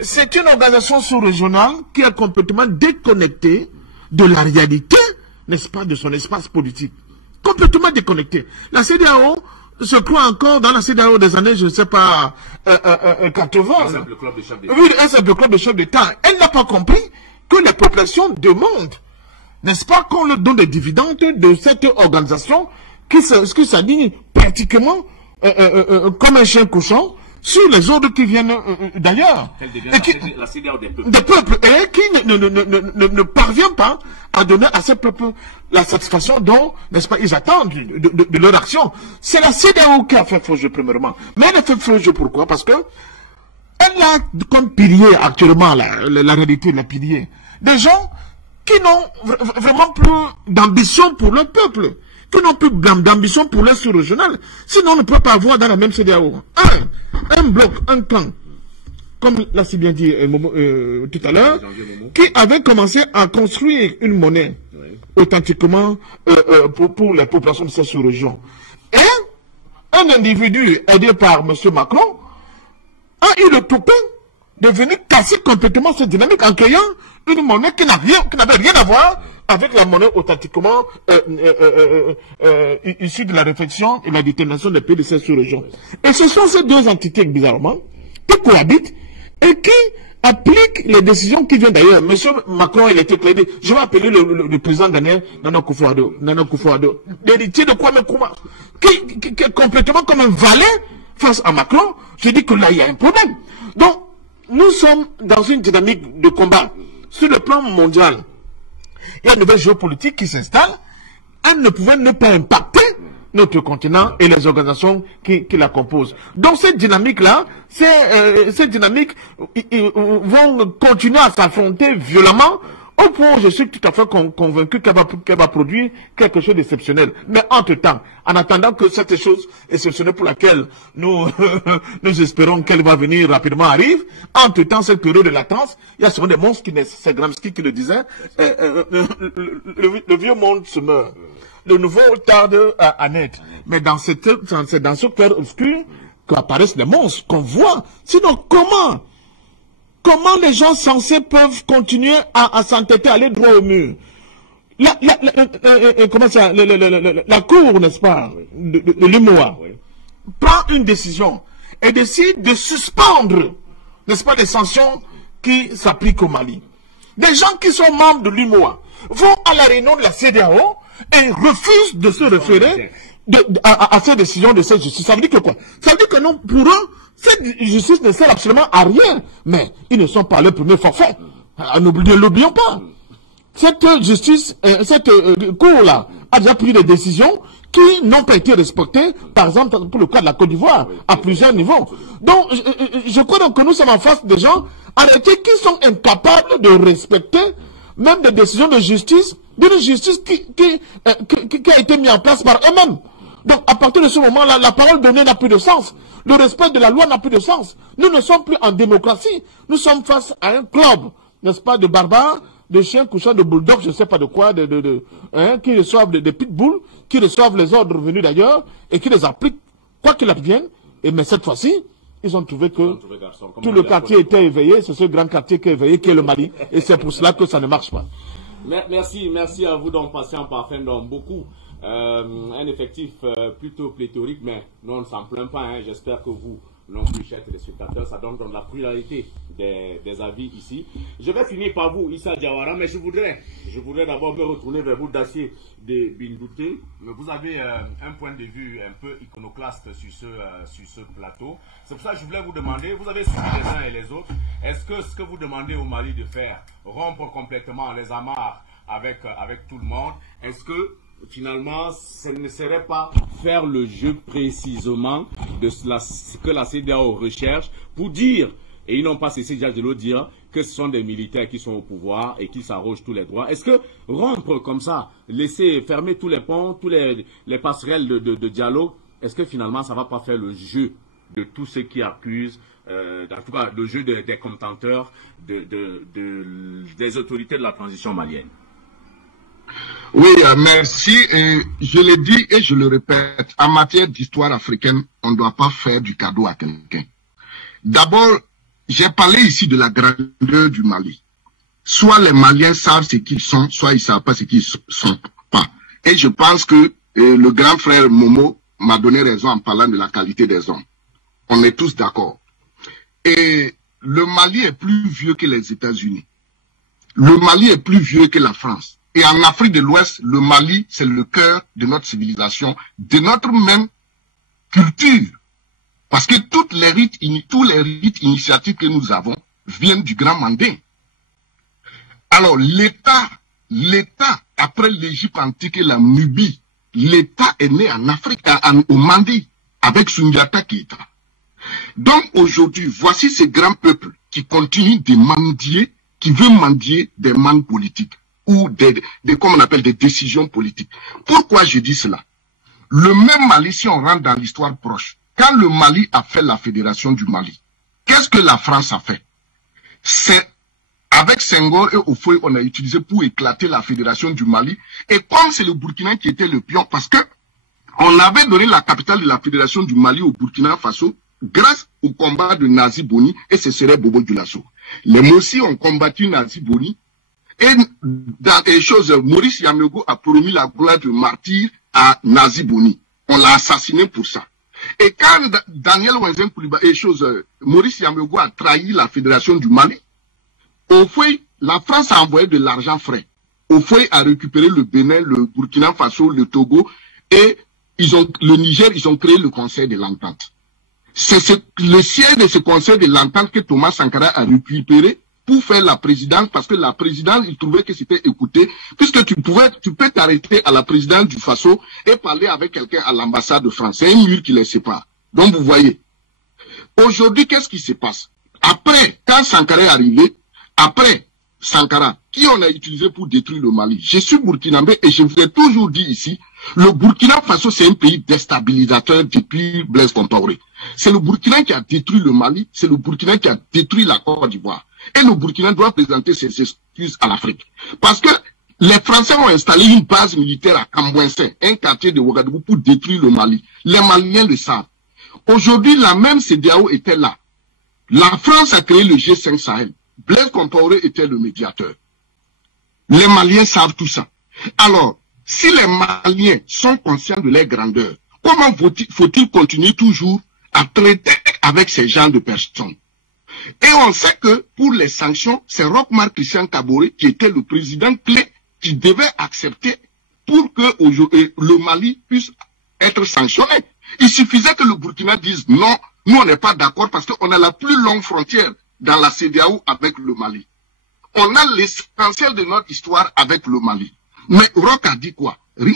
C'est une organisation sous-régionale qui est complètement déconnectée de la réalité, n'est-ce pas, de son espace politique. Complètement déconnectée. La CEDEAO se croit encore dans la CEDEAO des années, je ne sais pas, 80. Un simple club de chefs d'État. Oui, un simple club de chefs d'État. Elle n'a pas compris que les populations demandent, n'est-ce pas, qu'on leur donne des dividendes de cette organisation qui s'aligne pratiquement comme un chien couchant sur les ordres qui viennent d'ailleurs. La CEDEAO des peuples. Des peuples, et qui ne parvient pas à donner à ces peuples la satisfaction dont, n'est-ce pas, ils attendent de leur action. C'est la CEDEAO qui a fait faux jeu, premièrement. Mais elle a fait faux jeu, pourquoi? Parce que elle a comme pilier actuellement, la réalité de la pilier, des gens qui n'ont vraiment plus d'ambition pour leur peuple, qui n'ont plus d'ambition pour leur sous-régional. Sinon, on ne peut pas avoir dans la même CEDEAO un bloc, un clan, comme l'a si bien dit tout à l'heure, qui avait commencé à construire une monnaie authentiquement pour les populations de ces sous-régions. Et un individu aidé par M. Macron a eu le toupet de venir casser complètement cette dynamique en créant une monnaie qui n'avait rien à voir avec la monnaie authentiquement issue de la réflexion et la détermination des pays de ces sous-régions. Et ce sont ces deux entités, bizarrement, qui cohabitent et qui appliquent les décisions qui viennent d'ailleurs. M. Macron, il a été clair. Je vais appeler le président ghanéen Nana Akufo-Addo, l'héritier de Kwame Nkrumah, qui est complètement comme un valet face à Macron. Je dis que là, il y a un problème. Donc, nous sommes dans une dynamique de combat. Sur le plan mondial, il y a une nouvelle géopolitique qui s'installe. Elle ne pouvait ne pas impacter notre continent et les organisations qui la composent. Donc cette dynamique-là, ces dynamiques vont continuer à s'affronter violemment au point où je suis tout à fait convaincu qu'elle va produire quelque chose d'exceptionnel. Mais entre-temps, en attendant que cette chose exceptionnelle pour laquelle nous espérons qu'elle va venir rapidement arrive, entre-temps, cette période de latence, il y a souvent des monstres qui naissent. C'est Gramsci qui le disait. Le vieux monde se meurt. Le nouveau tarde à naître. Mais c'est dans ce clair obscur qu'apparaissent les monstres qu'on voit. Sinon, Comment les gens sensés peuvent continuer à s'entêter, à aller droit au mur? La cour, n'est-ce pas, de l'UMOA, prend une décision et décide de suspendre, n'est-ce pas, les sanctions qui s'appliquent au Mali. Des gens qui sont membres de l'UMOA vont à la réunion de la CEDEAO et refusent de se référer à ces décisions de cette justice. Ça veut dire que quoi? Ça veut dire que non, pour eux, cette justice ne sert absolument à rien. Mais ils ne sont pas le premier forfait. Ne l'oublions pas. Cette justice, cette cour-là a déjà pris des décisions qui n'ont pas été respectées, par exemple pour le cas de la Côte d'Ivoire, à plusieurs niveaux. Donc, je crois donc que nous sommes en face des gens arrêtés qui sont incapables de respecter même des décisions de justice, d'une justice qui a été mise en place par eux-mêmes. Donc, à partir de ce moment-là, la parole donnée n'a plus de sens. Le respect de la loi n'a plus de sens. Nous ne sommes plus en démocratie. Nous sommes face à un club, n'est-ce pas, de barbares, de chiens couchants, de bulldogs, je ne sais pas de quoi, qui reçoivent des pitbulls, qui reçoivent les ordres venus d'ailleurs, et qui les appliquent, quoi qu'il advienne. Mais cette fois-ci, ils ont trouvé que tout le quartier était éveillé. C'est ce grand quartier qui est éveillé, qui est le Mali. Et c'est pour cela que ça ne marche pas. Merci à vous, donc, patient parfait, donc, beaucoup. Un effectif plutôt pléthorique, mais nous on ne s'en plaint pas, hein. J'espère que vous non plus, chers téléspectateurs, ça donne la pluralité des avis ici. Je vais finir par vous, Issa Diawara, mais je voudrais d'abord me retourner vers vous, Dacier de Bindouté. Vous avez un point de vue un peu iconoclaste sur ce plateau. C'est pour ça que je voulais vous demander, vous avez suivi les uns et les autres, est-ce que ce que vous demandez au Mali de faire, rompre complètement les amarres avec tout le monde, est-ce que finalement, ce ne serait pas faire le jeu précisément de ce que la CEDEAO recherche pour dire, et ils n'ont pas cessé déjà de le dire, que ce sont des militaires qui sont au pouvoir et qui s'arrogent tous les droits. Est-ce que rompre comme ça, laisser fermer tous les ponts, tous les passerelles de dialogue, est-ce que finalement ça ne va pas faire le jeu de tous ceux qui accusent, en tout cas le jeu des contenteurs, des autorités de la transition malienne? Oui, merci. Et je l'ai dit et je le répète, en matière d'histoire africaine, on ne doit pas faire du cadeau à quelqu'un. D'abord, j'ai parlé ici de la grandeur du Mali. Soit les Maliens savent ce qu'ils sont, soit ils ne savent pas ce qu'ils sont pas. Et je pense que le grand frère Momo m'a donné raison en parlant de la qualité des hommes. On est tous d'accord. Et le Mali est plus vieux que les États-Unis. Le Mali est plus vieux que la France. Et en Afrique de l'Ouest, le Mali, c'est le cœur de notre civilisation, de notre même culture. Parce que tous les rites initiatiques que nous avons viennent du Grand Mandé. Alors, l'État, après l'Égypte antique et la Nubie, l'État est né en Afrique, au Mandi, avec Sundiata Keita. Donc, aujourd'hui, voici ces grands peuples qui continuent de mendier, qui veulent mendier des mannes politiques, ou comme on appelle des décisions politiques. Pourquoi je dis cela? Le même Mali, si on rentre dans l'histoire proche, quand le Mali a fait la fédération du Mali, qu'est-ce que la France a fait? C'est avec Senghor et Ofoe, on a utilisé pour éclater la fédération du Mali. Et comme c'est le Burkina qui était le pion, parce que on avait donné la capitale de la fédération du Mali au Burkina Faso grâce au combat de Nazi Boni, et ce serait Bobo Dioulasso. Les Mossi ont combattu Nazi Boni, et dans les choses, Maurice Yamego a promis la gloire de martyr à Nazi Boni. On l'a assassiné pour ça. Et quand Daniel Wenzen Kouliba et Maurice Yamego a trahi la fédération du Mali, Ofoe, la France a envoyé de l'argent frais. Ofoe a récupéré le Bénin, le Burkina Faso, le Togo, et le Niger, ils ont créé le Conseil de l'Entente. C'est le siège de ce Conseil de l'Entente que Thomas Sankara a récupéré pour faire la présidence, parce que la présidence, il trouvait que c'était écouté, puisque tu peux t'arrêter à la présidence du Faso et parler avec quelqu'un à l'ambassade de France. C'est un mur qui les sépare. Donc vous voyez. Aujourd'hui, qu'est-ce qui se passe? Après, quand Sankara est arrivé, après Sankara, qui on a utilisé pour détruire le Mali? Je suis burkinabé et je vous ai toujours dit ici, le Burkina Faso, c'est un pays déstabilisateur depuis Blaise Compaoré. C'est le Burkina qui a détruit le Mali, c'est le Burkina qui a détruit la Côte d'Ivoire. Et le Burkina doit présenter ses excuses à l'Afrique. Parce que les Français ont installé une base militaire à Kambouensin, un quartier de Ouagadougou, pour détruire le Mali. Les Maliens le savent. Aujourd'hui, la même CEDEAO était là. La France a créé le G5 Sahel. Blaise Compaoré était le médiateur. Les Maliens savent tout ça. Alors, si les Maliens sont conscients de leur grandeur, comment faut-il continuer toujours à traiter avec ces genres de personnes? Et on sait que pour les sanctions, c'est Roch-Marc Christian Kaboré qui était le président clé qui devait accepter pour que le Mali puisse être sanctionné. Il suffisait que le Burkina dise non, nous on n'est pas d'accord parce qu'on a la plus longue frontière dans la CEDEAO avec le Mali. On a l'essentiel de notre histoire avec le Mali. Mais Roch a dit quoi? Rien.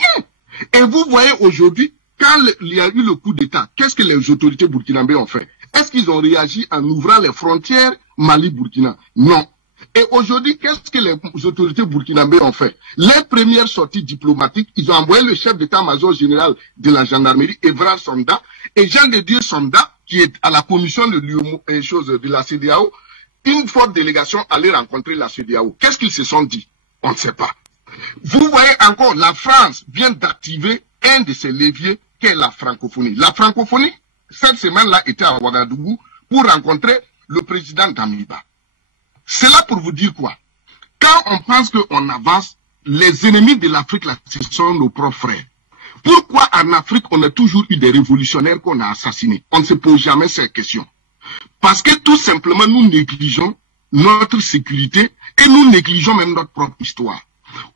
Et vous voyez aujourd'hui, quand il y a eu le coup d'État, qu'est-ce que les autorités burkinabées ont fait? Est-ce qu'ils ont réagi en ouvrant les frontières Mali-Burkina? Non. Et aujourd'hui, qu'est-ce que les autorités burkinabées ont fait? Les premières sorties diplomatiques, ils ont envoyé le chef d'état-major général de la gendarmerie, Evra Sonda, et Jean de Dieu Sonda, qui est à la commission de la CEDEAO, une forte délégation allait rencontrer la CEDEAO. Qu'est-ce qu'ils se sont dit? On ne sait pas. Vous voyez encore, la France vient d'activer un de ses leviers, qui est la francophonie. La francophonie, cette semaine-là, était à Ouagadougou pour rencontrer le président d'Amiba. C'est là pour vous dire quoi? Quand on pense qu'on avance, les ennemis de l'Afrique, là, ce sont nos propres frères. Pourquoi en Afrique, on a toujours eu des révolutionnaires qu'on a assassinés? On ne se pose jamais ces questions. Parce que tout simplement, nous négligeons notre sécurité et nous négligeons même notre propre histoire.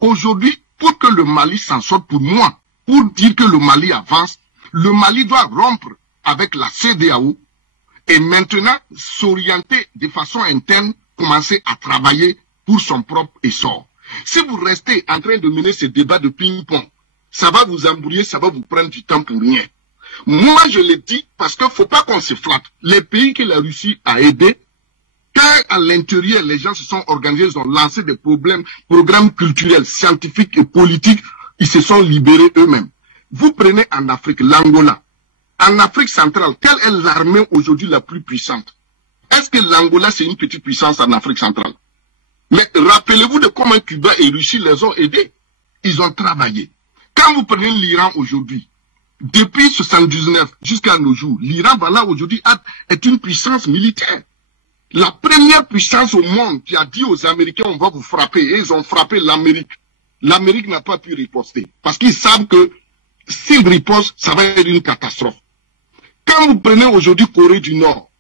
Aujourd'hui, pour que le Mali s'en sorte, pour moi, pour dire que le Mali avance, le Mali doit rompre avec la CEDEAO et maintenant s'orienter de façon interne, commencer à travailler pour son propre essor. Si vous restez en train de mener ce débat de ping-pong, ça va vous embrouiller, ça va vous prendre du temps pour rien. Moi, je le dis parce qu'il ne faut pas qu'on se flatte. Les pays que la Russie a aidés, quand à l'intérieur, les gens se sont organisés, ils ont lancé des programmes culturels, scientifiques et politiques, ils se sont libérés eux-mêmes. Vous prenez en Afrique l'Angola. En Afrique centrale, quelle est l'armée aujourd'hui la plus puissante? Est-ce que l'Angola, c'est une petite puissance en Afrique centrale? Mais rappelez-vous de comment Cuba et Russie les ont aidés. Ils ont travaillé. Quand vous prenez l'Iran aujourd'hui, depuis 1979 jusqu'à nos jours, l'Iran, voilà, aujourd'hui, est une puissance militaire. La première puissance au monde qui a dit aux Américains, on va vous frapper, et ils ont frappé l'Amérique. L'Amérique n'a pas pu riposter. Parce qu'ils savent que s'ils ripostent, ça va être une catastrophe. Quand vous prenez aujourd'hui Corée du Nord,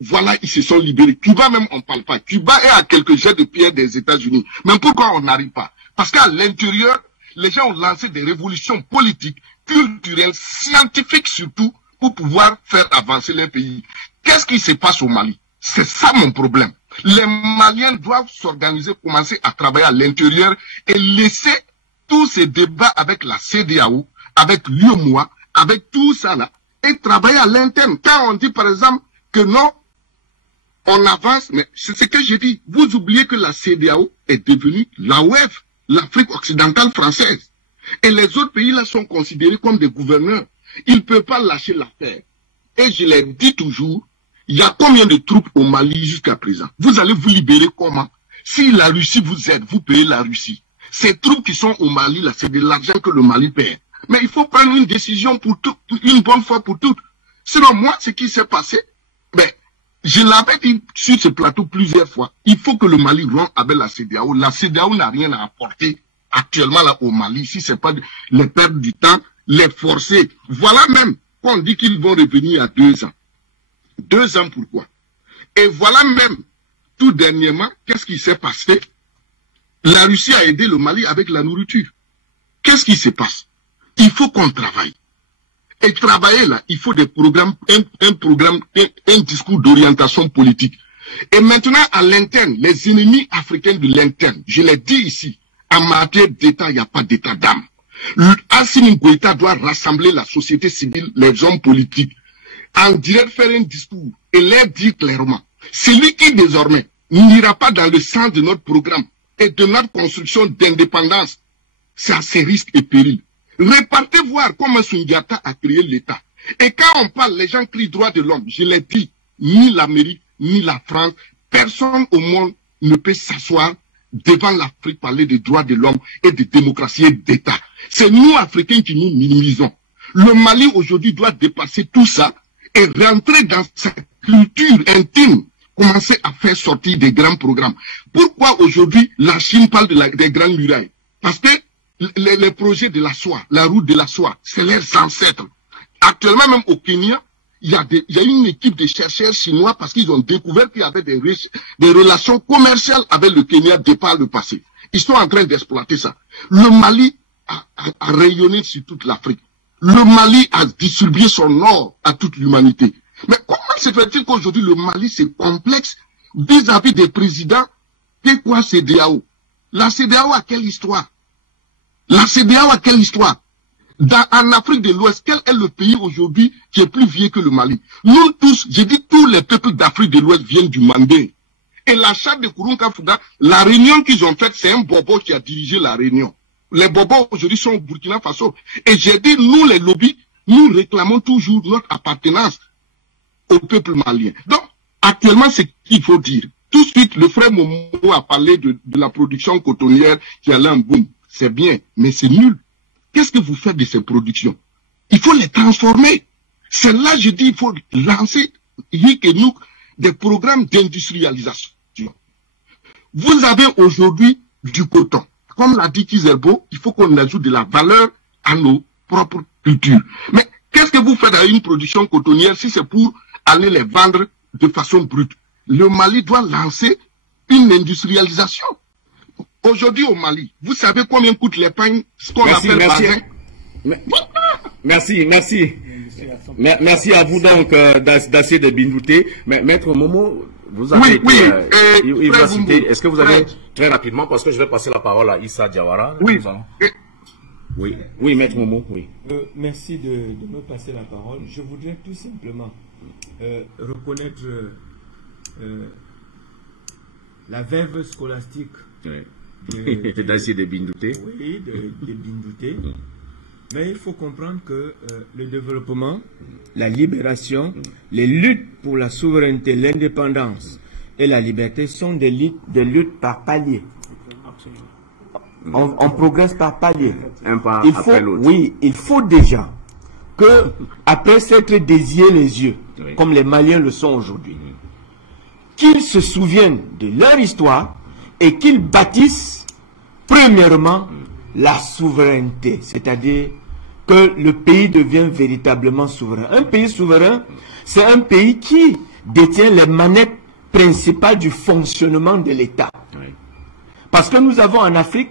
voilà, ils se sont libérés. Cuba même, on ne parle pas. Cuba est à quelques jets de pierre des États-Unis. Mais pourquoi on n'arrive pas? Parce qu'à l'intérieur, les gens ont lancé des révolutions politiques, culturelles, scientifiques surtout, pour pouvoir faire avancer leur pays. Qu'est-ce qui se passe au Mali? C'est ça mon problème. Les Maliens doivent s'organiser, commencer à travailler à l'intérieur et laisser tous ces débats avec la CEDEAO, avec l'UEMOA, avec tout ça là, et travailler à l'interne. Quand on dit par exemple que non, on avance, mais c'est ce que j'ai dit. Vous oubliez que la CEDEAO est devenue l'AOF, l'Afrique occidentale française. Et les autres pays là sont considérés comme des gouverneurs. Ils ne peuvent pas lâcher l'affaire. Et je l'ai dit toujours, il y a combien de troupes au Mali jusqu'à présent? Vous allez vous libérer comment? Si la Russie vous aide, vous payez la Russie. Ces troupes qui sont au Mali là, c'est de l'argent que le Mali perd. Mais il faut prendre une décision pour tout, une bonne fois pour toutes. Selon moi, ce qui s'est passé, ben, je l'avais dit sur ce plateau plusieurs fois. Il faut que le Mali rompe avec la CEDEAO. La CEDEAO n'a rien à apporter actuellement là au Mali. Si c'est pas les perdre du temps, les forcer. Voilà même qu'on dit qu'ils vont revenir à 2 ans. 2 ans pourquoi? Et voilà même, tout dernièrement, qu'est-ce qui s'est passé? La Russie a aidé le Mali avec la nourriture. Qu'est-ce qui se passe? Il faut qu'on travaille. Et travailler là, il faut des programmes, un discours d'orientation politique. Et maintenant, à l'interne, les ennemis africains de l'interne, je l'ai dit ici, en matière d'État, il n'y a pas d'État d'âme. Assimi Goïta doit rassembler la société civile, les hommes politiques, en direct faire un discours et leur dire clairement, celui qui désormais n'ira pas dans le sens de notre programme et de notre construction d'indépendance, c'est à ses risques et périls. Repartez voir comment Sundiata a créé l'État. Et quand on parle, les gens crient droit de l'homme. Je l'ai dit, ni l'Amérique, ni la France, personne au monde ne peut s'asseoir devant l'Afrique parler de droits de l'homme et de démocratie et d'État. C'est nous, Africains, qui nous minimisons. Le Mali, aujourd'hui, doit dépasser tout ça et rentrer dans sa culture intime, commencer à faire sortir des grands programmes. Pourquoi aujourd'hui la Chine parle des grandes murailles? Parce que les projets de la soie, la route de la soie, c'est leurs ancêtres. Actuellement, même au Kenya, il y a une équipe de chercheurs chinois parce qu'ils ont découvert qu'il y avait des relations commerciales avec le Kenya par le passé. Ils sont en train d'exploiter ça. Le Mali a rayonné sur toute l'Afrique. Le Mali a distribué son or à toute l'humanité. Mais comment se fait-il qu'aujourd'hui le Mali c'est complexe vis-à-vis des présidents? C'est quoi CEDEAO? La CEDEAO a quelle histoire? La CEDEAO a quelle histoire? En Afrique de l'Ouest, quel est le pays aujourd'hui qui est plus vieux que le Mali? Nous tous, j'ai dit tous les peuples d'Afrique de l'Ouest viennent du Mandé. Et la charte de Kourounka Fouga, la réunion qu'ils ont faite, c'est un bobo qui a dirigé la réunion. Les bobos aujourd'hui sont au Burkina Faso. Et j'ai dit, nous les lobbies, nous réclamons toujours notre appartenance au peuple malien. Donc, actuellement, c'est ce qu'il faut dire. Tout de suite, le frère Momo a parlé de la production cotonnière qui allait en boom. C'est bien, mais c'est nul. Qu'est-ce que vous faites de ces productions? Il faut les transformer. C'est là, je dis, il faut lancer, nous, des programmes d'industrialisation. Vous avez aujourd'hui du coton. Comme l'a dit Kizerbo, il faut qu'on ajoute de la valeur à nos propres cultures. Mais qu'est-ce que vous faites à une production cotonnière si c'est pour aller les vendre de façon brute? Le Mali doit lancer une industrialisation. Aujourd'hui au Mali, vous savez combien coûte les pagnes, ce qu'on appelle bazin? Merci à vous donc d'essayer de bindouter. Mais Maître Momo, vous avez est-ce que vous avez très rapidement, parce que je vais passer la parole à Issa Diawara. Oui, Maître Momo, oui. Merci de me passer la parole. Je voudrais tout simplement reconnaître la verve scolastique d'essayer de bindouter. Oui, de bindouter. Mais il faut comprendre que le développement, la libération, les luttes pour la souveraineté, l'indépendance et la liberté sont des luttes par paliers. On progresse par paliers. Un pas après l'autre. Oui, il faut déjà que, après s'être désié les yeux, comme les Maliens le sont aujourd'hui, qu'ils se souviennent de leur histoire et qu'ils bâtissent, premièrement, la souveraineté, c'est-à-dire que le pays devient véritablement souverain. Un pays souverain, c'est un pays qui détient les manettes principales du fonctionnement de l'État. Parce que nous avons en Afrique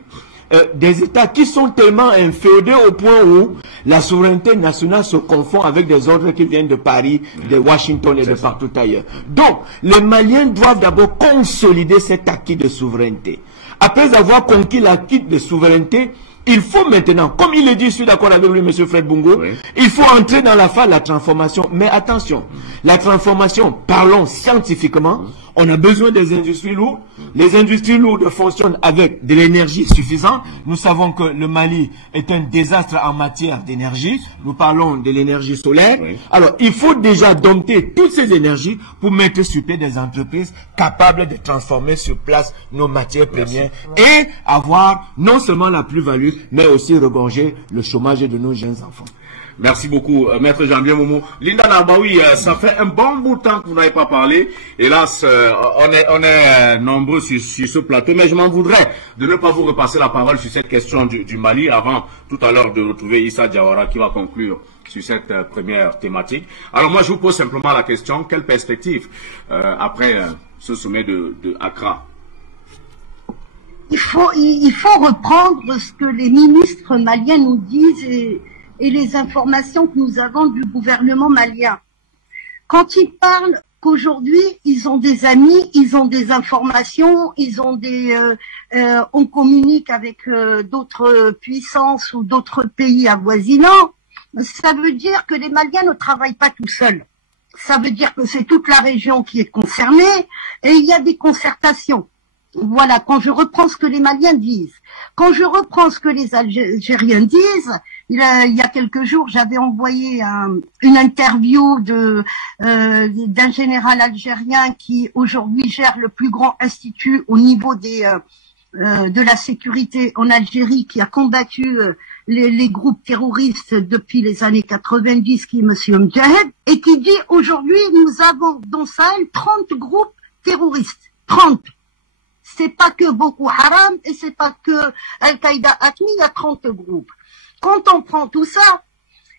des États qui sont tellement inféodés au point où la souveraineté nationale se confond avec des ordres qui viennent de Paris, de Washington et de partout ailleurs. Donc, les Maliens doivent d'abord consolider cet acquis de souveraineté. Après avoir conquis l'acquis de souveraineté, il faut maintenant, comme il le dit, je suis d'accord avec lui, M. Fred Bungo, oui, il faut entrer dans la phase de la transformation. Mais attention, la transformation, parlons scientifiquement, on a besoin des industries lourdes. Les industries lourdes fonctionnent avec de l'énergie suffisante. Nous savons que le Mali est un désastre en matière d'énergie. Nous parlons de l'énergie solaire. Oui. Alors, il faut déjà dompter toutes ces énergies pour mettre sur pied des entreprises capables de transformer sur place nos matières premières et avoir non seulement la plus-value, mais aussi regorger le chômage de nos jeunes enfants. Merci beaucoup, Maître Jean-Pierre Momo. Linda Narbaoui, ça fait un bon bout de temps que vous n'avez pas parlé. Hélas, on est nombreux sur ce plateau, mais je m'en voudrais de ne pas vous repasser la parole sur cette question du Mali avant tout à l'heure de retrouver Issa Diawara qui va conclure sur cette première thématique. Alors moi, je vous pose simplement la question, quelle perspective après ce sommet de Accra? Il faut reprendre ce que les ministres maliens nous disent et les informations que nous avons du gouvernement malien. Quand ils parlent qu'aujourd'hui, ils ont des amis, ils ont des informations, ils ont on communique avec d'autres puissances ou d'autres pays avoisinants, ça veut dire que les Maliens ne travaillent pas tout seuls. Ça veut dire que c'est toute la région qui est concernée et il y a des concertations. Voilà, quand je reprends ce que les Maliens disent, quand je reprends ce que les Algériens disent, il y a quelques jours, j'avais envoyé une interview d'un général algérien qui aujourd'hui gère le plus grand institut au niveau de la sécurité en Algérie, qui a combattu les groupes terroristes depuis les années 90, qui est M. Mjahed, et qui dit aujourd'hui nous avons dans Sahel 30 groupes terroristes. 30. C'est pas que Boko Haram et c'est pas que Al-Qaïda Atmi, il y a 30 groupes. Quand on prend tout ça,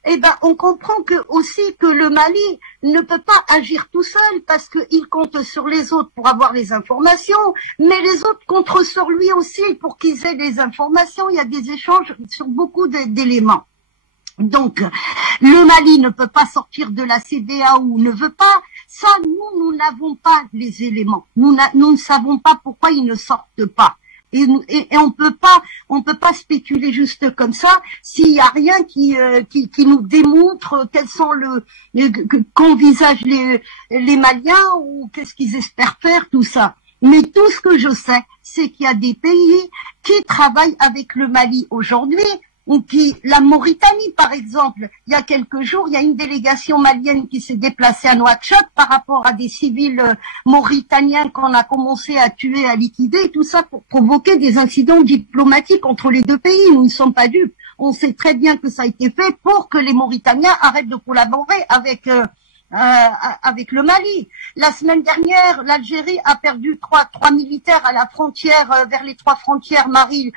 eh ben, on comprend aussi que le Mali ne peut pas agir tout seul parce qu'il compte sur les autres pour avoir les informations, mais les autres comptent sur lui aussi pour qu'ils aient des informations. Il y a des échanges sur beaucoup d'éléments. Donc, le Mali ne peut pas sortir de la CEDEAO, ne veut pas. Ça, nous n'avons pas les éléments. Nous ne savons pas pourquoi ils ne sortent pas. Et on peut pas spéculer juste comme ça s'il y a rien qui nous démontre quels sont qu'envisagent les Maliens ou qu'est-ce qu'ils espèrent faire, tout ça. Mais tout ce que je sais, c'est qu'il y a des pays qui travaillent avec le Mali aujourd'hui, ou la Mauritanie, par exemple. Il y a quelques jours, il y a une délégation malienne qui s'est déplacée à Nouakchott par rapport à des civils mauritaniens qu'on a commencé à tuer, à liquider, tout ça pour provoquer des incidents diplomatiques entre les deux pays. Nous ne sommes pas dupes. On sait très bien que ça a été fait pour que les Mauritaniens arrêtent de collaborer avec le Mali. La semaine dernière, l'Algérie a perdu trois militaires à la frontière, vers les 3 frontières Mali,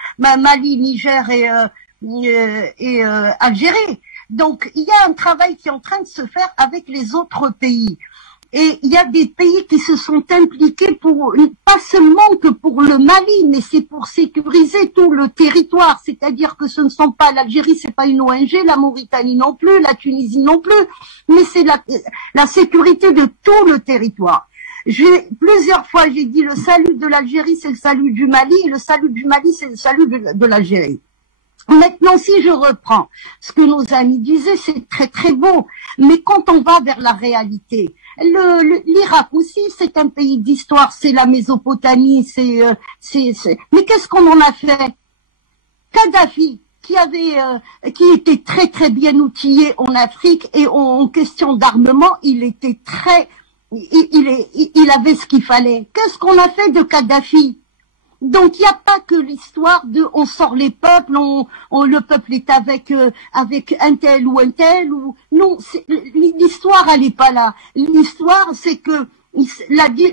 Niger et Algérie. Donc il y a un travail qui est en train de se faire avec les autres pays. Et il y a des pays qui se sont impliqués pas seulement que pour le Mali, mais c'est pour sécuriser tout le territoire. C'est-à-dire que ce ne sont pas l'Algérie, c'est pas une ONG, la Mauritanie non plus, la Tunisie non plus, mais c'est la sécurité de tout le territoire. Plusieurs fois, j'ai dit le salut de l'Algérie, c'est le salut du Mali, et le salut du Mali, c'est le salut de l'Algérie. Maintenant, si je reprends ce que nos amis disaient, c'est très très beau. Mais quand on va vers la réalité, l'Irak aussi, c'est un pays d'histoire, c'est la Mésopotamie, mais qu'est-ce qu'on en a fait? Kadhafi, qui était très très bien outillé en Afrique et en question d'armement, il avait ce qu'il fallait. Qu'est-ce qu'on a fait de Kadhafi? Donc il n'y a pas que l'histoire de on sort les peuples, le peuple est avec un tel ou un tel ou non, l'histoire elle n'est pas là. L'histoire c'est que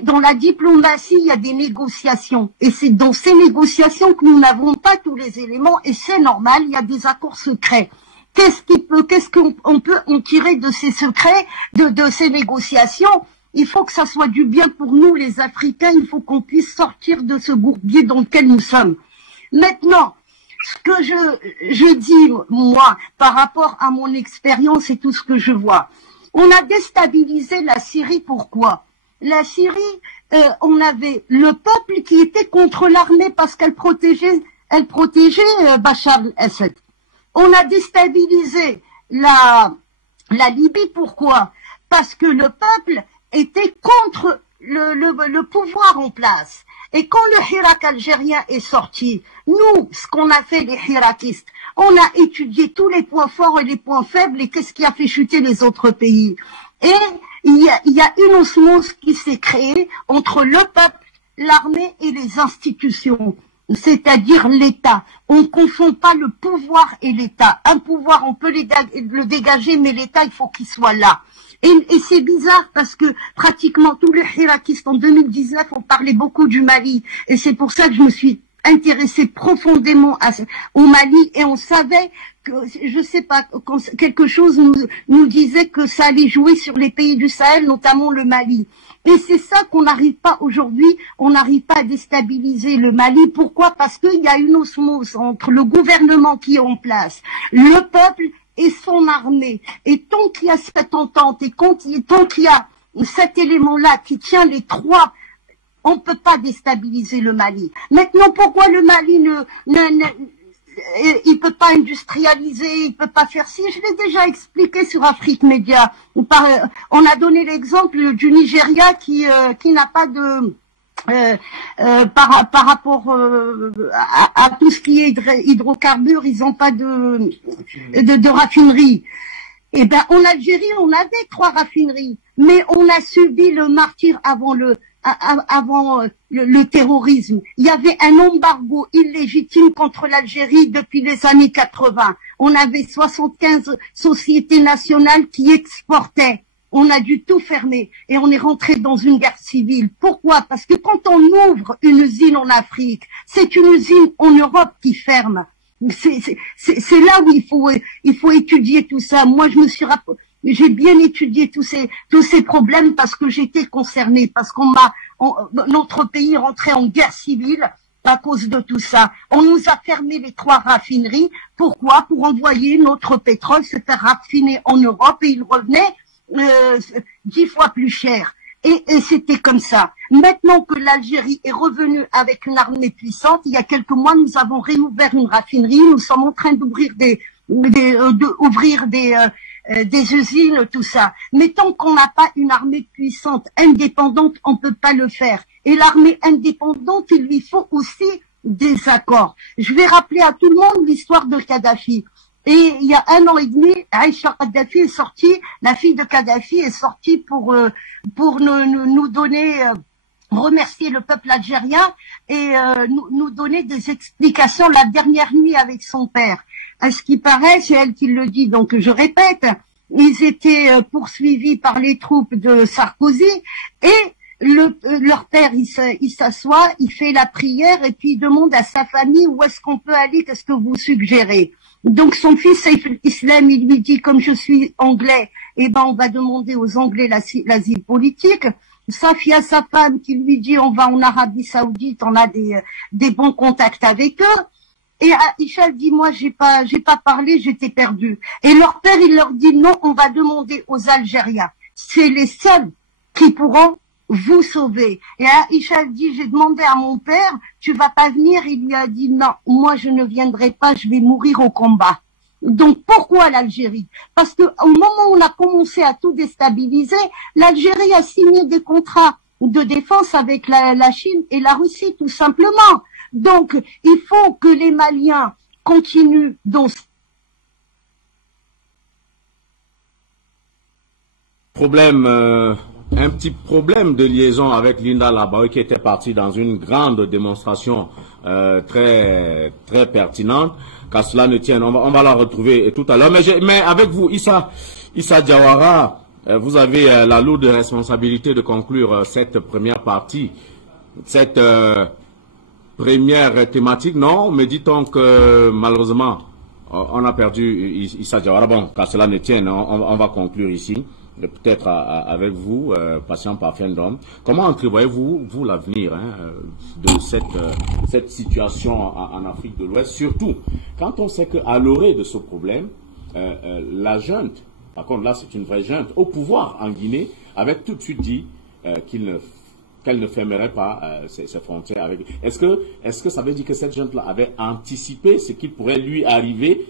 dans la diplomatie il y a des négociations et c'est dans ces négociations que nous n'avons pas tous les éléments et c'est normal, il y a des accords secrets. Qu'est-ce qu'on peut en tirer de ces secrets, de ces négociations? Il faut que ça soit du bien pour nous, les Africains. Il faut qu'on puisse sortir de ce bourbier dans lequel nous sommes. Maintenant, ce que je dis, moi, par rapport à mon expérience et tout ce que je vois, on a déstabilisé la Syrie, pourquoi? La Syrie, on avait le peuple qui était contre l'armée parce qu'elle protégeait Bachar el-Assad. On a déstabilisé la Libye, pourquoi? Parce que le peuple était contre le pouvoir en place. Et quand le Hirak algérien est sorti, nous, ce qu'on a fait les Hirakistes, on a étudié tous les points forts et les points faibles et qu'est-ce qui a fait chuter les autres pays. Et il y a une osmose qui s'est créée entre le peuple, l'armée et les institutions, c'est-à-dire l'État. On ne confond pas le pouvoir et l'État. Un pouvoir, on peut le dégager, mais l'État, il faut qu'il soit là. Et c'est bizarre parce que pratiquement tous les Hirakistes en 2019 ont parlé beaucoup du Mali. Et c'est pour ça que je me suis intéressée profondément au Mali. Et on savait que, je sais pas, quelque chose nous disait que ça allait jouer sur les pays du Sahel, notamment le Mali. Et c'est ça qu'on n'arrive pas aujourd'hui, on n'arrive pas à déstabiliser le Mali. Pourquoi? Parce qu'il y a une osmose entre le gouvernement qui est en place, le peuple et son armée. Et tant qu'il y a cette entente et tant qu'il y a cet élément-là qui tient les trois, on ne peut pas déstabiliser le Mali. Maintenant, pourquoi le Mali il peut pas industrialiser, il peut pas faire ci? Je l'ai déjà expliqué sur Afrique Média. On a donné l'exemple du Nigeria qui n'a pas de par rapport à tout ce qui est hydrocarbures, ils n'ont pas de raffinerie. Eh ben, en Algérie, on avait 3 raffineries, mais on a subi le martyre avant le terrorisme. Il y avait un embargo illégitime contre l'Algérie depuis les années 80. On avait 75 sociétés nationales qui exportaient. On a dû tout fermer et on est rentré dans une guerre civile. Pourquoi? Parce que quand on ouvre une usine en Afrique, c'est une usine en Europe qui ferme. C'est là où il faut étudier tout ça. Moi, j'ai bien étudié tous ces problèmes parce que j'étais concernée, parce notre pays est rentré en guerre civile à cause de tout ça. On nous a fermé les 3 raffineries. Pourquoi? Pour envoyer notre pétrole se faire raffiner en Europe et il revenait 10 fois plus cher. Et c'était comme ça. Maintenant que l'Algérie est revenue avec une armée puissante, il y a quelques mois, nous avons réouvert une raffinerie. Nous sommes en train d'ouvrir des usines, tout ça. Mais tant qu'on n'a pas une armée puissante, indépendante, on peut pas le faire. Et l'armée indépendante, il lui faut aussi des accords. Je vais rappeler à tout le monde l'histoire de Kadhafi. Et il y a 1 an et demi, Aïcha Kadhafi est sortie, la fille de Kadhafi est sortie pour nous donner, remercier le peuple algérien et nous donner des explications la dernière nuit avec son père. À ce qui paraît, c'est elle qui le dit, donc je répète, ils étaient poursuivis par les troupes de Sarkozy et leur père, il s'assoit, il fait la prière et puis il demande à sa famille où est-ce qu'on peut aller, qu'est-ce que vous suggérez. Donc son fils Saïf al-Islam, il lui dit, comme je suis anglais, eh ben on va demander aux Anglais l'asile politique. Safia, sa femme, qui lui dit, on va en Arabie Saoudite, on a des bons contacts avec eux. Et Aïcha dit, moi j'ai pas parlé, j'étais perdue. Et leur père, il leur dit, non, on va demander aux Algériens. C'est les seuls qui pourront vous sauver. Et Aïcha dit, j'ai demandé à mon père, tu vas pas venir? Il lui a dit, non, moi je ne viendrai pas, je vais mourir au combat. Donc pourquoi l'Algérie? Parce que au moment où on a commencé à tout déstabiliser, l'Algérie a signé des contrats de défense avec la Chine et la Russie, tout simplement. Donc il faut que les Maliens continuent dans un petit problème de liaison avec Linda Labaoui qui était partie dans une grande démonstration très pertinente. Qu'à cela ne tienne, on va la retrouver tout à l'heure. Mais avec vous, Issa Diawara, vous avez la lourde responsabilité de conclure cette première partie, cette première thématique. Non, mais dit-on que malheureusement, on a perdu Issa Diawara. Bon, qu'à cela ne tienne, on va conclure ici. peut-être avec vous, patient Parfendom, comment entrevoyez-vous l'avenir de cette situation en Afrique de l'Ouest, surtout quand on sait qu'à l'orée de ce problème, la junte, par contre là c'est une vraie junte, au pouvoir en Guinée, avait tout de suite dit qu'elle ne fermerait pas ses frontières avec. Est-ce que ça veut dire que cette junte-là avait anticipé ce qui pourrait lui arriver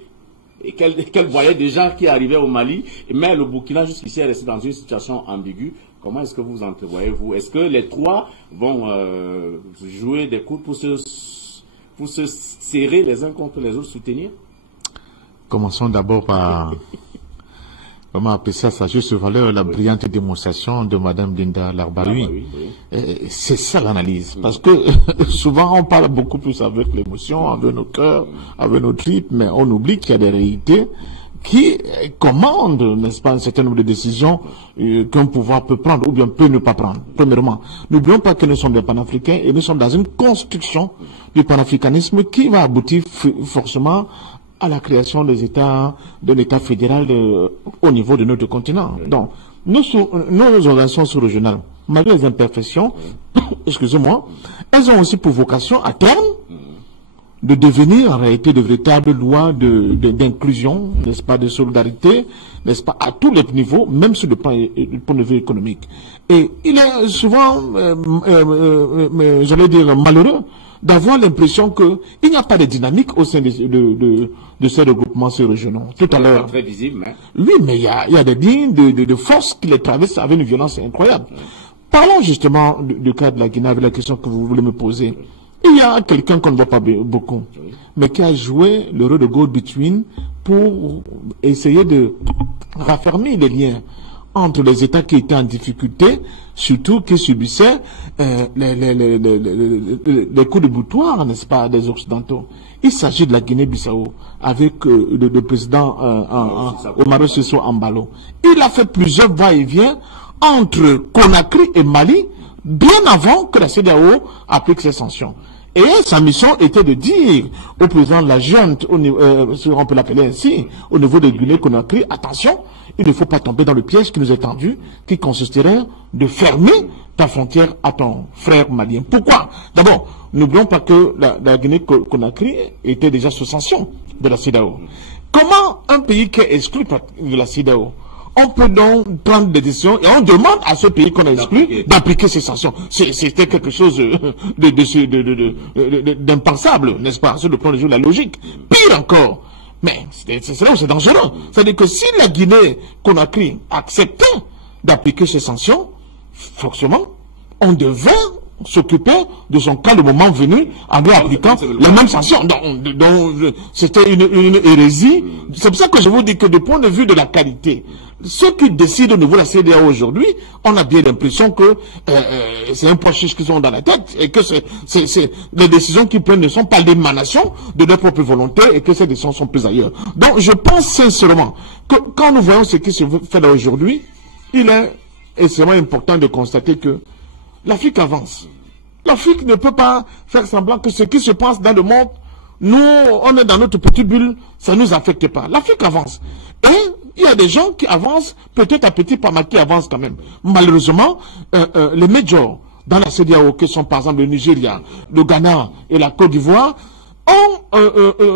et qu'elle voyait déjà qui arrivait au Mali, mais le Burkina jusqu'ici est resté dans une situation ambiguë? Comment est-ce que vous entrevoyez-vous? Est-ce que les trois vont jouer des coudes pour se serrer les uns contre les autres, soutenir? Commençons d'abord par, comment appeler ça, sa juste valeur, la brillante démonstration de Madame Linda Larbarui. C'est ça l'analyse. Parce que souvent on parle beaucoup plus avec l'émotion, avec nos cœurs, avec nos tripes, mais on oublie qu'il y a des réalités qui commandent, n'est-ce pas, un certain nombre de décisions qu'un pouvoir peut prendre ou bien peut ne pas prendre. Premièrement, n'oublions pas que nous sommes des panafricains et nous sommes dans une construction du panafricanisme qui va aboutir forcément à la création des États, de l'État fédéral au niveau de notre continent. Donc, nos organisations sous-régionales, malgré les imperfections, excusez-moi, elles ont aussi pour vocation, à terme, de devenir en réalité de véritables lois d'inclusion, n'est-ce pas, de solidarité, n'est-ce pas, à tous les niveaux, même sur le point de vue économique. Et il est souvent, j'allais dire, malheureux d'avoir l'impression qu'il n'y a pas de dynamique au sein de ces regroupements régionaux. Tout à l'heure. Très visible, hein? Oui, mais il y a des lignes de force qui les traversent avec une violence incroyable. Parlons justement du cas de la Guinée avec la question que vous voulez me poser. Il y a quelqu'un qu'on ne voit pas beaucoup, mais qui a joué le rôle de go-between pour essayer de raffermir les liens entre les États qui étaient en difficulté, surtout qui subissaient les coups de boutoir, n'est-ce pas, des Occidentaux. Il s'agit de la Guinée-Bissau avec le président Omaro Sissoko Embalo. Il a fait plusieurs va-et-vient entre Conakry et Mali bien avant que la CEDEAO applique ses sanctions. Et sa mission était de dire au président de la junte, on peut l'appeler ainsi, au niveau de Guinée-Conakry, attention, il ne faut pas tomber dans le piège qui nous est tendu, qui consisterait de fermer ta frontière à ton frère malien. Pourquoi? D'abord, n'oublions pas que la Guinée-Conakry était déjà sous sanction de la CEDEAO. Comment un pays qui est exclu de la CEDEAO, on peut donc prendre des décisions et on demande à ce pays qu'on a exclu d'appliquer ces sanctions? C'était quelque chose d'impensable, n'est-ce pas, sur le plan de vue de la logique. Pire encore, mais c'est là où c'est dangereux. C'est-à-dire que si la Guinée-Conakry acceptait d'appliquer ces sanctions, forcément, on devait s'occuper de son cas le moment venu en lui appliquant les mêmes sanctions. Donc c'était une hérésie. C'est pour ça que je vous dis que du point de vue de la qualité, ceux qui décident au niveau de la CEDEAO aujourd'hui, on a bien l'impression que c'est un poids chiche qu'ils ont dans la tête et que les décisions qu'ils prennent ne sont pas l'émanation de leur propre volonté et que ces décisions sont prises ailleurs. Donc je pense sincèrement que quand nous voyons ce qui se fait là aujourd'hui, il est extrêmement important de constater que l'Afrique avance. L'Afrique ne peut pas faire semblant que ce qui se passe dans le monde, nous, on est dans notre petite bulle, ça ne nous affecte pas. L'Afrique avance. Et il y a des gens qui avancent, peut-être à petit pas, mais qui avancent quand même. Malheureusement, les majors dans la CEDEAO, qui sont par exemple le Nigeria, le Ghana et la Côte d'Ivoire, ont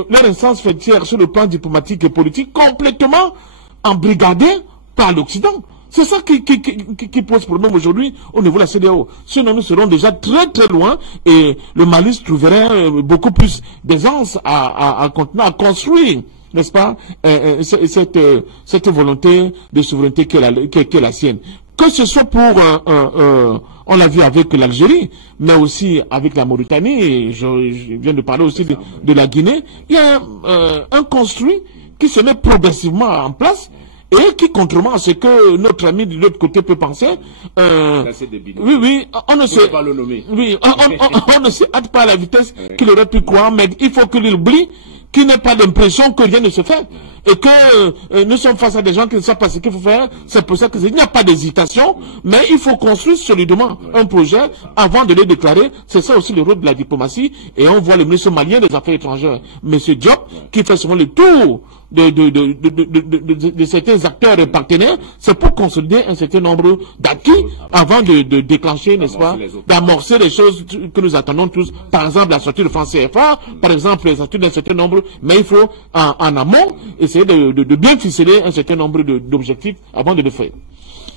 leur instance frontière sur le plan diplomatique et politique complètement embrigadée par l'Occident. C'est ça qui pose problème aujourd'hui au niveau de la CEDEAO. Sinon, nous serons déjà très très loin et le Mali trouverait beaucoup plus d'aisance à continuer à construire, n'est-ce pas, cette volonté de souveraineté qui est la sienne. Que ce soit pour, on l'a vu avec l'Algérie, mais aussi avec la Mauritanie, et je viens de parler aussi de la Guinée, il y a un construit qui se met progressivement en place, et qui, contrairement à ce que notre ami de l'autre côté peut penser, oui, on ne sait pas le nommer. Oui, on ne se hâte pas à la vitesse qu'il aurait pu croire, mais il faut qu'il oublie qu'il n'ait pas l'impression que rien ne se fait. Et que nous sommes face à des gens qui ne savent pas ce qu'il faut faire. C'est pour ça qu'il n'y a pas d'hésitation, mais il faut construire solidement un projet avant de le déclarer. C'est ça aussi le rôle de la diplomatie. Et on voit le ministre malien des Affaires étrangères, M. Diop, qui fait souvent le tour de certains acteurs et partenaires, c'est pour consolider un certain nombre d'acquis avant de déclencher, n'est-ce pas, d'amorcer les choses que nous attendons tous. Par exemple, la sortie de franc CFA, par exemple, la sortie d'un certain nombre, mais il faut en amont essayer de bien ficeler un certain nombre d'objectifs avant de le faire.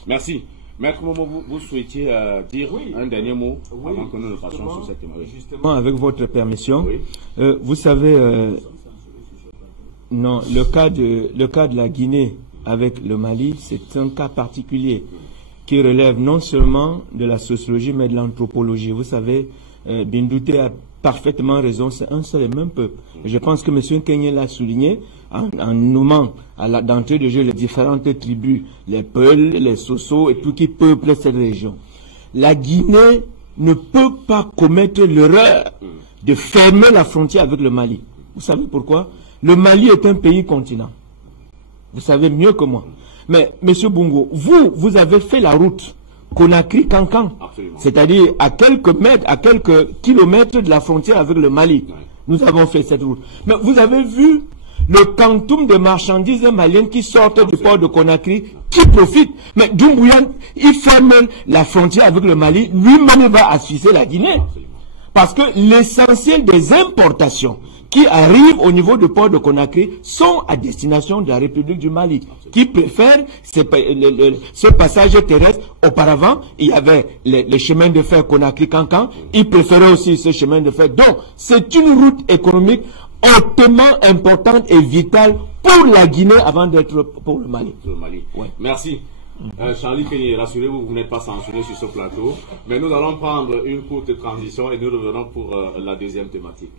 Merci. Maître Momo, vous souhaitiez dire un dernier mot avant que nous ne passions sur cette thématique. Justement, avec votre permission, vous savez, non, le cas de la Guinée avec le Mali, c'est un cas particulier qui relève non seulement de la sociologie, mais de l'anthropologie. Vous savez, Bindouté a parfaitement raison, c'est un seul et même peuple. Je pense que M. Kenyé l'a souligné en nommant d'entrée de jeu les différentes tribus, les Peuls, les Soso et tout qui peuplent cette région. La Guinée ne peut pas commettre l'erreur de fermer la frontière avec le Mali. Vous savez pourquoi? Le Mali est un pays continent. Vous savez mieux que moi. Mais, M. Bongo, vous avez fait la route Conakry-Cancan. C'est-à-dire à quelques mètres, à quelques kilomètres de la frontière avec le Mali. Nous avons fait cette route. Mais vous avez vu le quantum de marchandises maliennes qui sortent du port de Conakry, qui profitent. Mais Doumbouya, il ferme la frontière avec le Mali, lui-même va asphyxier la Guinée. Parce que l'essentiel des importations qui arrivent au niveau du port de Conakry sont à destination de la République du Mali, qui préfèrent ce passage terrestre. Auparavant, il y avait les chemins de fer Conakry-Cancan, ils préféraient aussi ce chemin de fer. Donc, c'est une route économique hautement importante et vitale pour la Guinée avant d'être pour le Mali. Ouais. Merci. Charlie Kenyé, rassurez-vous, vous n'êtes pas censuré sur ce plateau, mais nous allons prendre une courte transition et nous revenons pour la deuxième thématique.